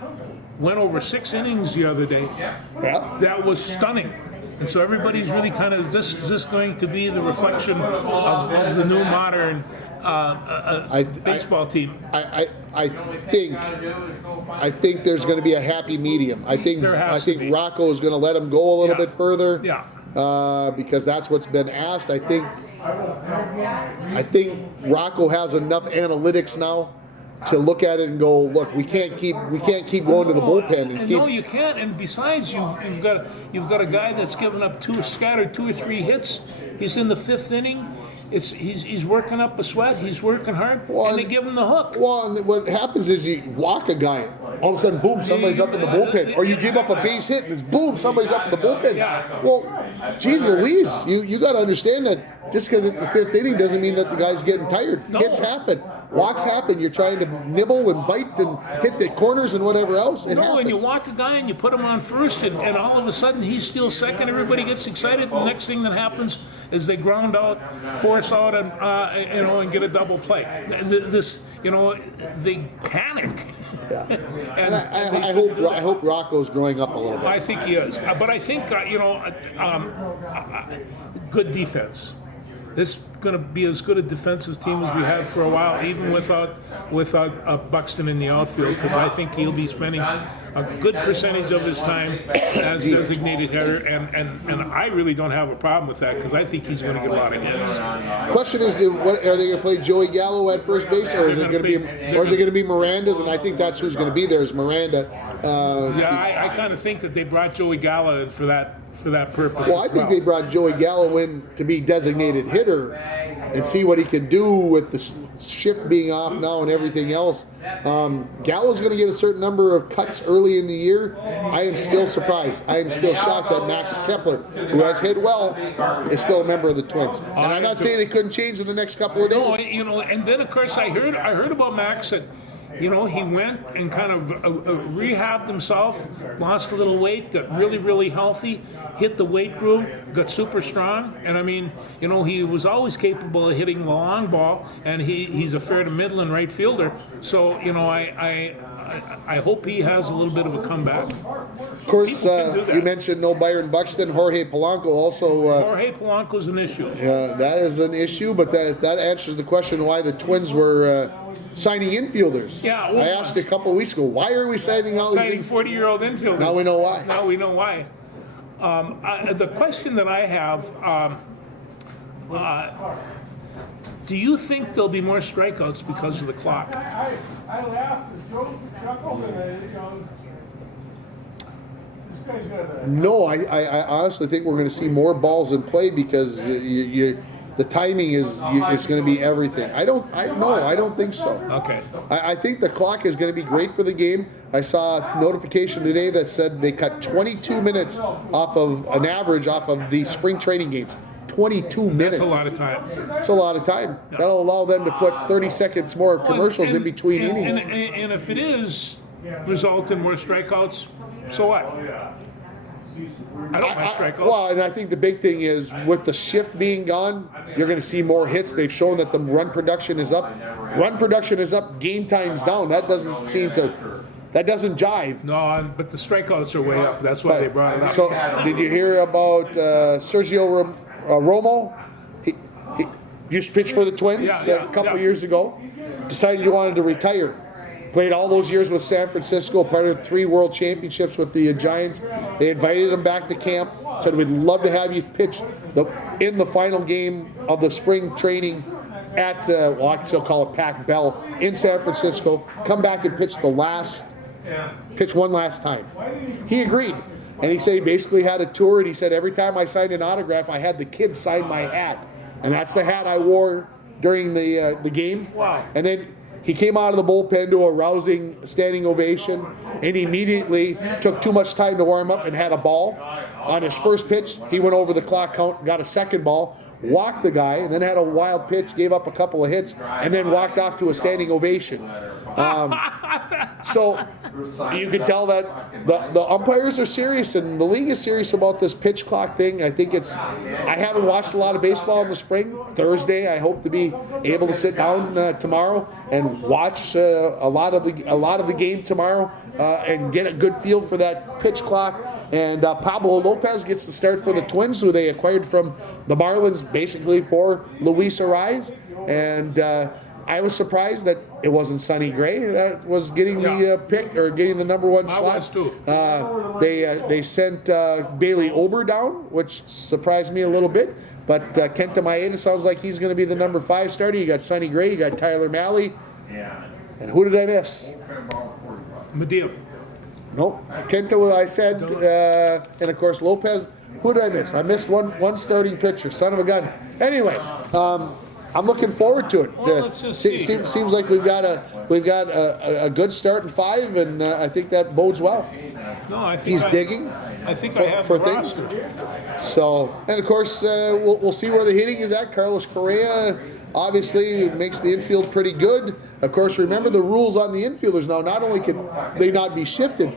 went over 6 innings the other day. Yeah. That was stunning. And so everybody's really kind of, is this going to be the reflection of the new modern baseball team? I think there's going to be a happy medium. I think Rocco is going to let him go a little bit further. Yeah. Because that's what's been asked. I think Rocco has enough analytics now to look at it and go, look, we can't keep going to the bullpen and keep. No, you can't. And besides, you've got a guy that's given up scattered 2 or 3 hits. He's in the 5th inning. He's working up a sweat. He's working hard, and they give him the hook. Well, and what happens is you walk a guy, all of a sudden, boom, somebody's up in the bullpen, or you give up a base hit, and it's boom, somebody's up in the bullpen. Yeah. Well, geez Louise, you got to understand that just because it's the 5th inning doesn't mean that the guy's getting tired. No. Hits happen, walks happen. You're trying to nibble and bite and hit the corners and whatever else. It No, happens. and you walk a guy and you put him on first, and all of a sudden he's still second. Everybody gets excited. The next thing that happens is they ground out, force out, and get a double play. They panic. Yeah. And I hope Rocco's growing up a little bit. I think he is, but I think good defense. This is going to be as good a defensive team as we had for a while, even without Buxton in the outfield, because I think he'll be spending a good percentage of his time as designated hitter, and I really don't have a problem with that, because I think he's going to get a lot of hits. Question is, are they going to play Joey Gallo at first base, or is it going to be Miranda's? And I think that's who's going to be there is Miranda. I kind of think that they brought Joey Gallo in for that purpose. Well, I think they brought Joey Gallo in to be designated hitter and see what he can do with the shift being off now and everything else. Gallo's going to get a certain number of cuts early in the year. I am still surprised. I am still shocked that Max Kepler, who has hit well, is still a member of the Twins. And I'm not saying it couldn't change in the next couple of days. No, and then of course I heard about Max that, he went and kind of rehabbed himself, lost a little weight, got really, really healthy, hit the weight room, got super strong, and I mean, he was always capable of hitting the long ball, and he's a fair to middling right fielder. So, I hope he has a little bit of a comeback. Of course, People can do that. you mentioned no Byron Buxton. Jorge Polanco also. Jorge Polanco's an issue. That is an issue, but that answers the question why the Twins were signing infielders. Yeah, well, I asked a couple of weeks ago, why are we signing all Signing these? 40-year-old infielders. Now we know why. Now we know why. The question that I have, do you think there'll be more strikeouts because of the clock? I laughed and Joe chuckled and this guy's got a. No, I honestly think we're going to see more balls in play because the timing is going to be everything. I don't think so. Okay. I think the clock is going to be great for the game. I saw a notification today that said they cut 22 minutes off of an average off of the spring training games. 22 minutes. That's a lot of time. That's a lot of time. That'll allow them to put 30 seconds more commercials in between innings. And if it is result in more strikeouts, so what? I don't like strikeouts. Well, and I think the big thing is with the shift being gone, you're going to see more hits. They've shown that the run production is up. Run production is up, game time's down. That doesn't jive. No, but the strikeouts are way up. That's why they brought it up. So, did you hear about Sergio Romo? He used to pitch for the Twins a couple of years ago. Decided he wanted to retire. Played all those years with San Francisco, part of 3 World Championships with the Giants. They invited him back to camp, said, we'd love to have you pitch in the final game of the spring training at, I can still call it Pac Bell, in San Francisco. Come back and pitch one last time. He agreed. And he said he basically had a tour, and he said every time I signed an autograph, I had the kids sign my hat. And that's the hat I wore during the game. Wow. And then he came out of the bullpen to a rousing standing ovation, and immediately took too much time to warm up and had a ball. On his first pitch, he went over the clock count, got a second ball, walked the guy, and then had a wild pitch, gave up a couple of hits, and then walked off to a standing ovation. So you could tell that the umpires are serious, and the league is serious about this pitch clock thing. I think I haven't watched a lot of baseball in the spring. Thursday, I hope to be able to sit down tomorrow and watch a lot of the game tomorrow and get a good feel for that pitch clock. And Pablo Lopez gets the start for the Twins, who they acquired from the Marlins basically for Luis Arraez. And I was surprised that it wasn't Sonny Gray that was getting the pick or getting the number 1 slot. I was too. They sent Bailey Ober down, which surprised me a little bit. But Kenta Maeda sounds like he's going to be the number 5 starter. You got Sonny Gray, you got Tyler Mahle. And who did I miss? Medea. Nope. Kenta, I said, and of course Lopez. Who did I miss? I missed one starting pitcher. Son of a gun. Anyway, I'm looking forward to it. Well, let's just see. Seems like we've got a good start in 5, and I think that bodes well. No, I think He's digging. I think I have for the things. roster. So, and of course, we'll see where the hitting is at. Carlos Correa obviously makes the infield pretty good. Of course, remember the rules on the infielders now. Not only can they not be shifted,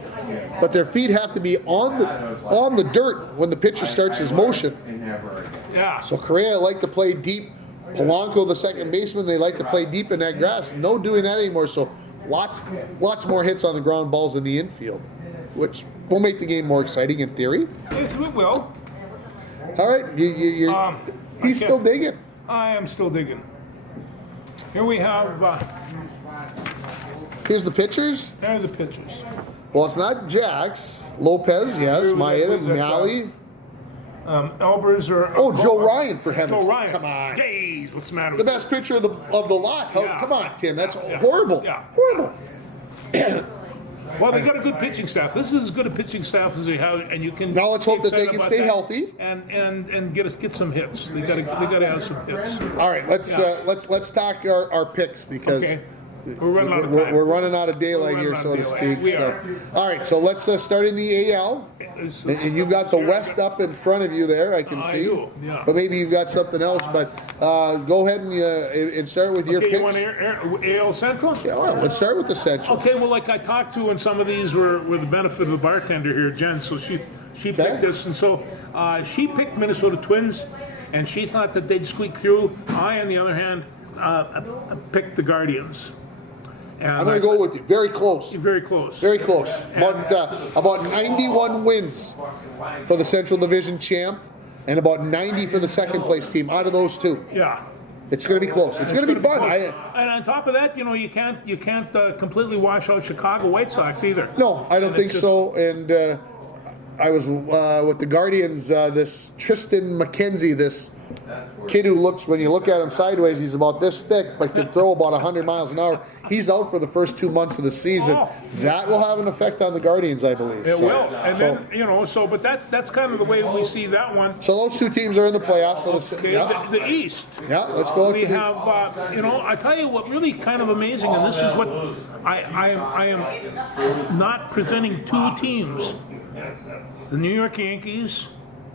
but their feet have to be on the dirt when the pitcher starts his motion. Yeah. So Correa like to play deep. Polanco, the second baseman, they like to play deep in that grass. No doing that anymore. So lots more hits on the ground balls in the infield, which will make the game more exciting in theory. Yes, we will. All right, he's still digging. I am still digging. Here we have. Here's the pitchers. There are the pitchers. Well, it's not Jax. Lopez, yes. Maeda, Mahle. Albers or. Oh, Joe Ryan, for heaven's Joe sake. Ryan. Come on. Days. What's the matter? The with best pitcher of the lot. Yeah. Come on, Tim. That's Yeah. horrible. Yeah. Horrible. Well, they got a good pitching staff. This is as good a pitching staff as they have, and you can. Now let's hope be that they excited can about stay that healthy. and get some hits. They got to have some hits. All right, let's talk our picks because Okay. We're running out of time. we're running out of daylight here, so to speak. We So, are. all right, so let's start in the AL. And you've got the West up in front of you there, I can I see. do, yeah. But maybe you've got something else. But go ahead and start with your Okay, picks. you want AL Central? Yeah, well, let's start with the Central. Okay, well, like I talked to, and some of these were with the benefit of the bartender here, Jen. So she picked this, and so she picked Minnesota Twins, and she thought that they'd squeak through. I, on the other hand, picked the Guardians. And I'm going to go with you. Very close. very close. Very close. About 91 wins for the Central Division champ, and about 90 for the second place team out of those two. Yeah. It's going to be close. It's going to be fun. And on top of that, you can't completely wash out Chicago White Sox either. No, I don't And think it's so. And I was with the Guardians, this Tristan McKenzie, this kid who looks, when you look at him sideways, he's about this thick, but can throw about 100 miles an hour. He's out for the first 2 months of the season. Oh. That will have an effect on the Guardians, I believe. It So- will, and so, then but that's kind of the way we see that one. so those two teams are in the playoffs. So Okay, yeah, the East. yeah, let's go. We have, I tell you what really kind of amazing, and this is what I am not presenting two teams, the New York Yankees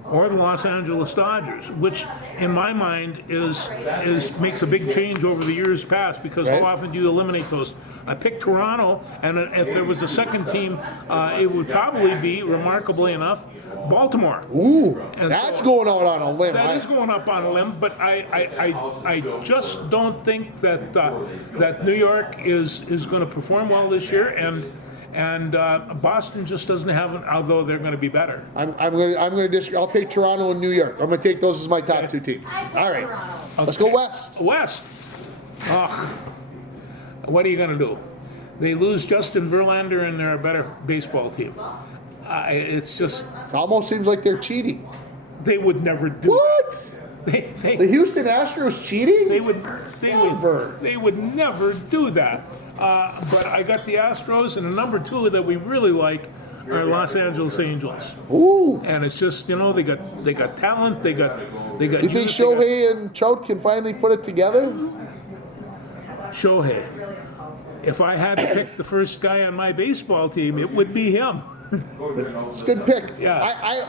or the Los Angeles Dodgers, which in my mind is makes a big change over the years past, because Right. how often do you eliminate those? I picked Toronto, and if there was a second team, it would probably be, remarkably enough, Baltimore. Ooh, And that's so- going out on a limb. That is going up on a limb, but I just don't think that New York is going to perform well this year, and Boston just doesn't have it, although they're going to be better. I'm going to disagree. I'll take Toronto and New York. I'm going to take those as my top two teams. All right, let's go west. West. Ugh. What are you going to do? They lose Justin Verlander, and they're a better baseball team. It's just, Almost seems like they're cheating. they would never do. What? They, The Houston Astros cheating? Never. They would never do that. But I got the Astros, and the number two that we really like are Los Angeles Angels. Ooh. And it's just, they got talent, they got You think youth, they got- Shohei and Trout can finally put it together? Shohei. If I had to pick the first guy on my baseball team, it would be him. It's a good pick. Yeah.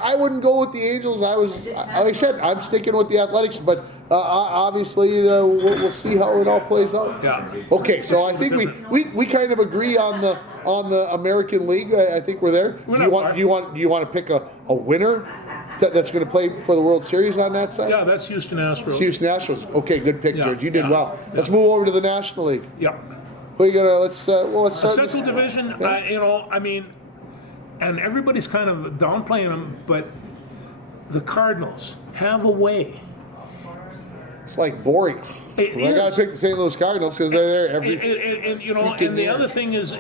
I wouldn't go with the Angels. Like I said, I'm sticking with the Athletics, but obviously we'll see how it all plays out. Yeah. Okay, so I think we kind of agree on the American League. I think we're there. We're Do not you far. want to pick a winner that's going to play for the World Series on that side? Yeah, that's Houston Astros. It's Houston Astros. Okay, good pick, Yeah, George. You did yeah, well. Let's move over to the National League. Yep. We gotta let's start. Central this- Division, Yeah. and everybody's kind of downplaying them, but the Cardinals have a way. It's like boring. It I gotta is. pick the St. Louis Cardinals because they're there every. And the other thing is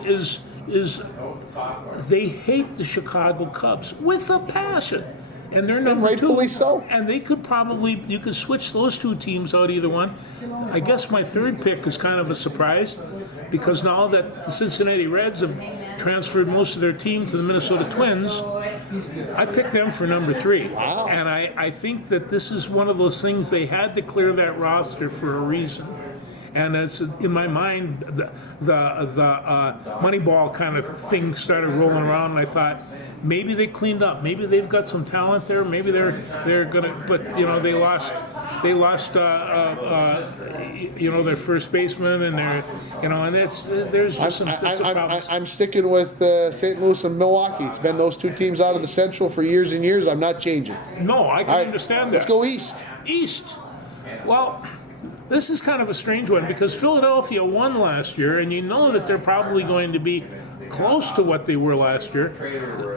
they hate the Chicago Cubs with a passion, and they're number rightfully two. so. And they could probably, you could switch those two teams out, either one. I guess my third pick is kind of a surprise, because now that the Cincinnati Reds have transferred most of their team to the Minnesota Twins, I picked them for number 3. Wow. And I think that this is one of those things, they had to clear that roster for a reason. And it's in my mind, the Moneyball kind of thing started rolling around, and I thought maybe they cleaned up, maybe they've got some talent there, maybe they're gonna. But they lost their first baseman, and and there's just some problems. I'm sticking with St. Louis and Milwaukee. It's been those two teams out of the Central for years and years. I'm not changing. No, I can All right, understand that. Let's go East. East. Well, this is kind of a strange one, because Philadelphia won last year, and you know that they're probably going to be close to what they were last year.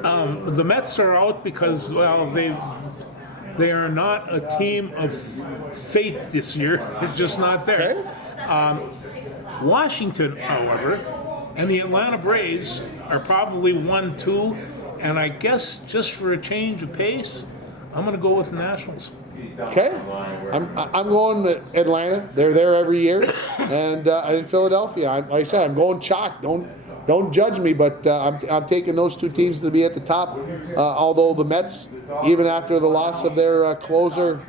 The Mets are out because, well, they are not a team of fate this year. It's just not there. Okay. Washington, however, and the Atlanta Braves are probably 1-2, and I guess just for a change of pace, I'm going to go with the Nationals. Okay. I'm going to Atlanta. They're there every year, and in Philadelphia, like I said, I'm going chalk. Don't judge me, but I'm taking those two teams to be at the top. Although the Mets, even after the loss of their closer,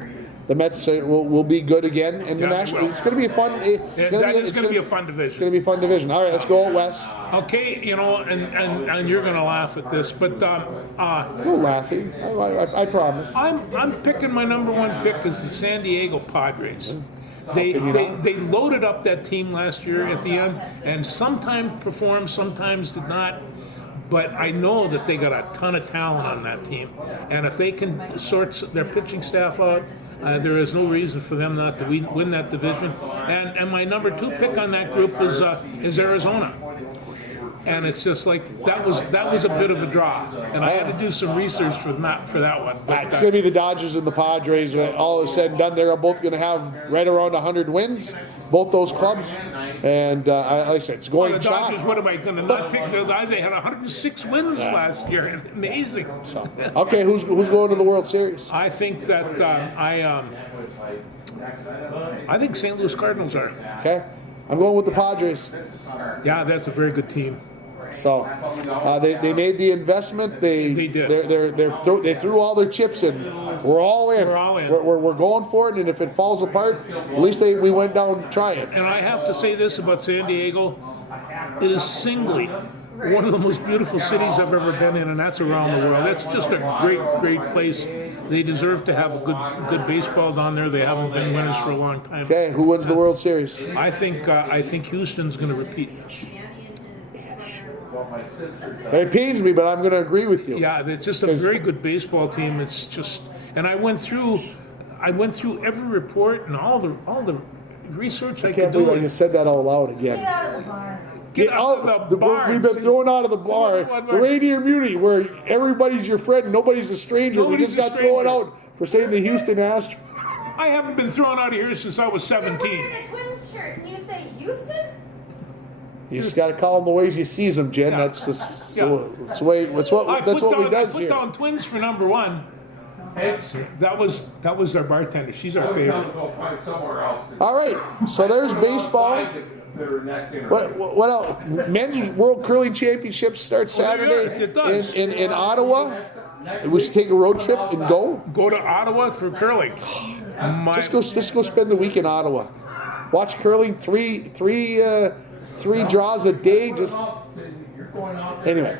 the Mets will be good again. And the Yeah, they National, will. it's going to be a fun. That is going to be a fun It's division. going to be a fun division. All right, let's go out west. Okay, and you're going to laugh at this, but No laughing. I promise. I'm picking my number one pick is the San Diego Padres. They loaded up that team last year at the end, and sometimes performed, sometimes did not. But I know that they got a ton of talent on that team, and if they can sort their pitching staff out There is no reason for them not to win that division. And my number 2 pick on that group is Arizona. And it's just like that was a bit of a draw, and I had to do some research for that one. But, It's going to be the Dodgers and the Padres. When all is said and done, they're both going to have right around 100 wins, both those clubs. And like I said, it's going the chalk. Dodgers, what am I going to not pick? The guys, they had 106 wins last year. Amazing. Okay, who's going to the World Series? I think that I think St. Louis Cardinals are. Okay, I'm going with the Padres. Yeah, that's a very good team. So they made the investment. They did. They threw all their chips in. We're all in. We're all in. We're going for it. And if it falls apart, at least we went down trying. And I have to say this about San Diego: it is singly one of the most beautiful cities I've ever been in, and that's around the world. That's just a great place. They deserve to have a good baseball down there. They haven't been winners for a long time. Okay, who wins the World Series? I think Houston's going to repeat. It pains me, but I'm going to agree with you. Yeah, it's just a very good baseball team. It's just, and I went through every report and all the research I I could can't believe I do. just said that out loud again. Get out of the barn. Get out of the barn. We've been thrown out of the bar. The Rainier Muni, where everybody's your friend, nobody's a stranger. Nobody's we just a got thrown stranger. out for saying the Houston Astros. I haven't been thrown out of here since I was You're 17. wearing a Twins shirt and you say Houston? You just got to call them the ways you sees them, Jen. Yeah. That's just, Yeah. that's what we does I put here. down Twins for number 1. That was our bartender. She's our favorite. Go find somewhere else. All right, so there's baseball. What else? Men's World Curling Championships start Saturday yeah, it does. in Ottawa. We should take a road trip and go. Go to Ottawa for curling. Just go spend the week in Ottawa. Watch curling. Three draws a day. Just anyway,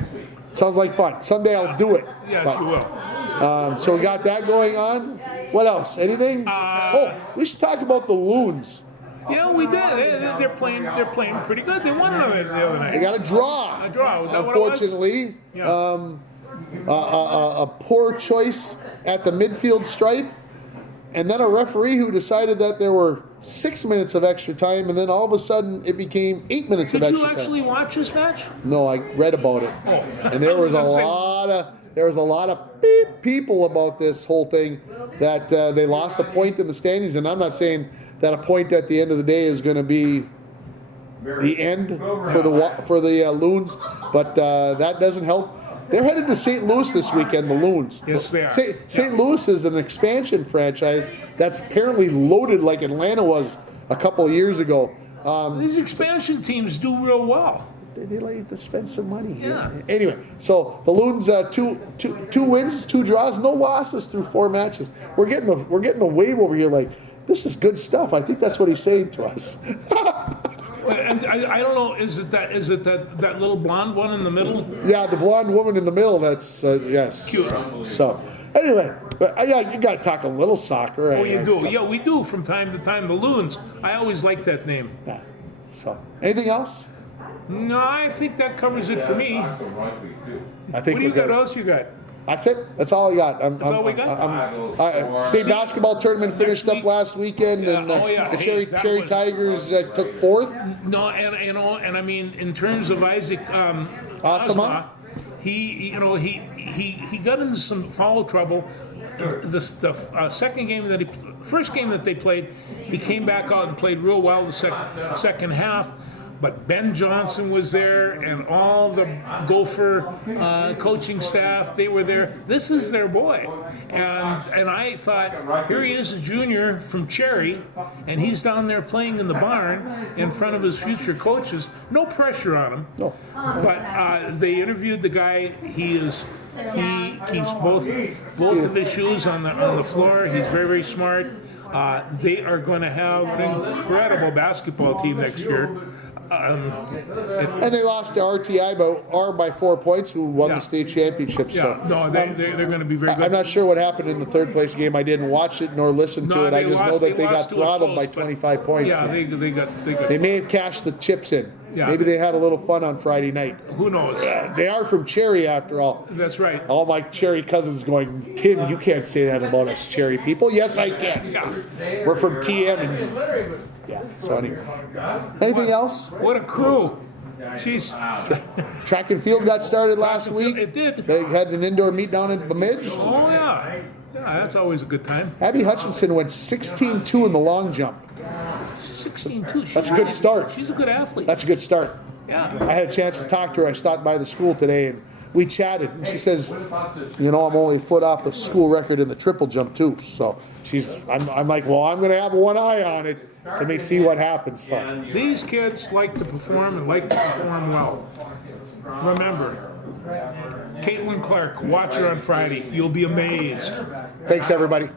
sounds like fun. Someday I'll do it. Yes, But, you will. so we got that going on. What else? Anything? We should talk about the Loons. Yeah, we did. They're playing pretty good. They won the other night. They got a draw. A draw. Was that what it was? Unfortunately, Yeah. a poor choice at the midfield stripe, and then a referee who decided that there were 6 minutes of extra time, and then all of a sudden it became 8 minutes Did of you extra actually time. watch this match? No, I read about it, and there was a lot of people about this whole thing that they lost a point in the standings, and I'm not saying that a point at the end of the day is going to be the end for the Loons, but that doesn't help. They're headed to St. Louis this weekend, the Loons. Yes, they are. St. Louis is an expansion franchise that's apparently loaded like Atlanta was a couple of years ago. These expansion teams do real well. They like to spend some money. Yeah. Anyway, so the Loons two wins, 2 draws, no losses through 4 matches. We're getting the wave over here. Like, this is good stuff. I think that's what he's saying to us. And I don't know. Is it that little blonde one in the middle? Yeah, the blonde woman in the middle. That's yes. Cute. So anyway, but yeah, you got to talk a little soccer. Oh, you do. Yeah, we do from time to time. The Loons. I always like that name. Yeah. So anything else? No, I think that covers it for me. I What think do you we're got? good. What else you got? That's it. That's all I got. That's all we got? State basketball tournament finished up last weekend, and Yeah, oh, yeah. the Hey, Cherry that was- Tigers took 4th. No, and I mean, in terms of Isaac Asama? he got into some foul trouble. The first game that they played, he came back out and played real well the second half. But Ben Johnson was there, and all the Gopher coaching staff, they were there. This is their boy. And I thought, here he is, a junior from Cherry, and he's down there playing in the barn in front of his future coaches. No pressure on him. No. But they interviewed the guy. He keeps both of his shoes on the floor. He's very, very smart. They are going to have an incredible basketball team next year. And they lost to RTI by 4 points, who won Yeah. the state championship. Yeah, So no, they're going to be very good. I'm not sure what happened in the 3rd place game. I didn't watch it nor listen to No, it. I they just know lost- that they they got lost to a throttled by close, but- 25 points. Yeah, they got. They may have cashed the chips in. Yeah. Maybe they had a little fun on Friday night. Who knows? They are from Cherry after all. That's right. All my Cherry cousins going, Tim, you can't say that about us Cherry people. Yes, I can. Yes. We're from TM. And, yeah. So anyway. Anything else? What a crew. Jeez. Track and field got started last week. It did. They had an indoor meet down in Bemidji. Oh, yeah. Yeah, that's always a good time. Abby Hutchinson went 16-2 in the long jump. 16-2. That's a good start. She's a good athlete. That's a good start. Yeah. I had a chance to talk to her. I stopped by the school today and we chatted. And she says, you know, I'm only a foot off the school record in the triple jump too. So I'm like, well, I'm going to have one eye on it to see what happens. So. These kids like to perform and like to perform well. Remember, Caitlin Clark, watch her on Friday. You'll be amazed. Thanks, everybody.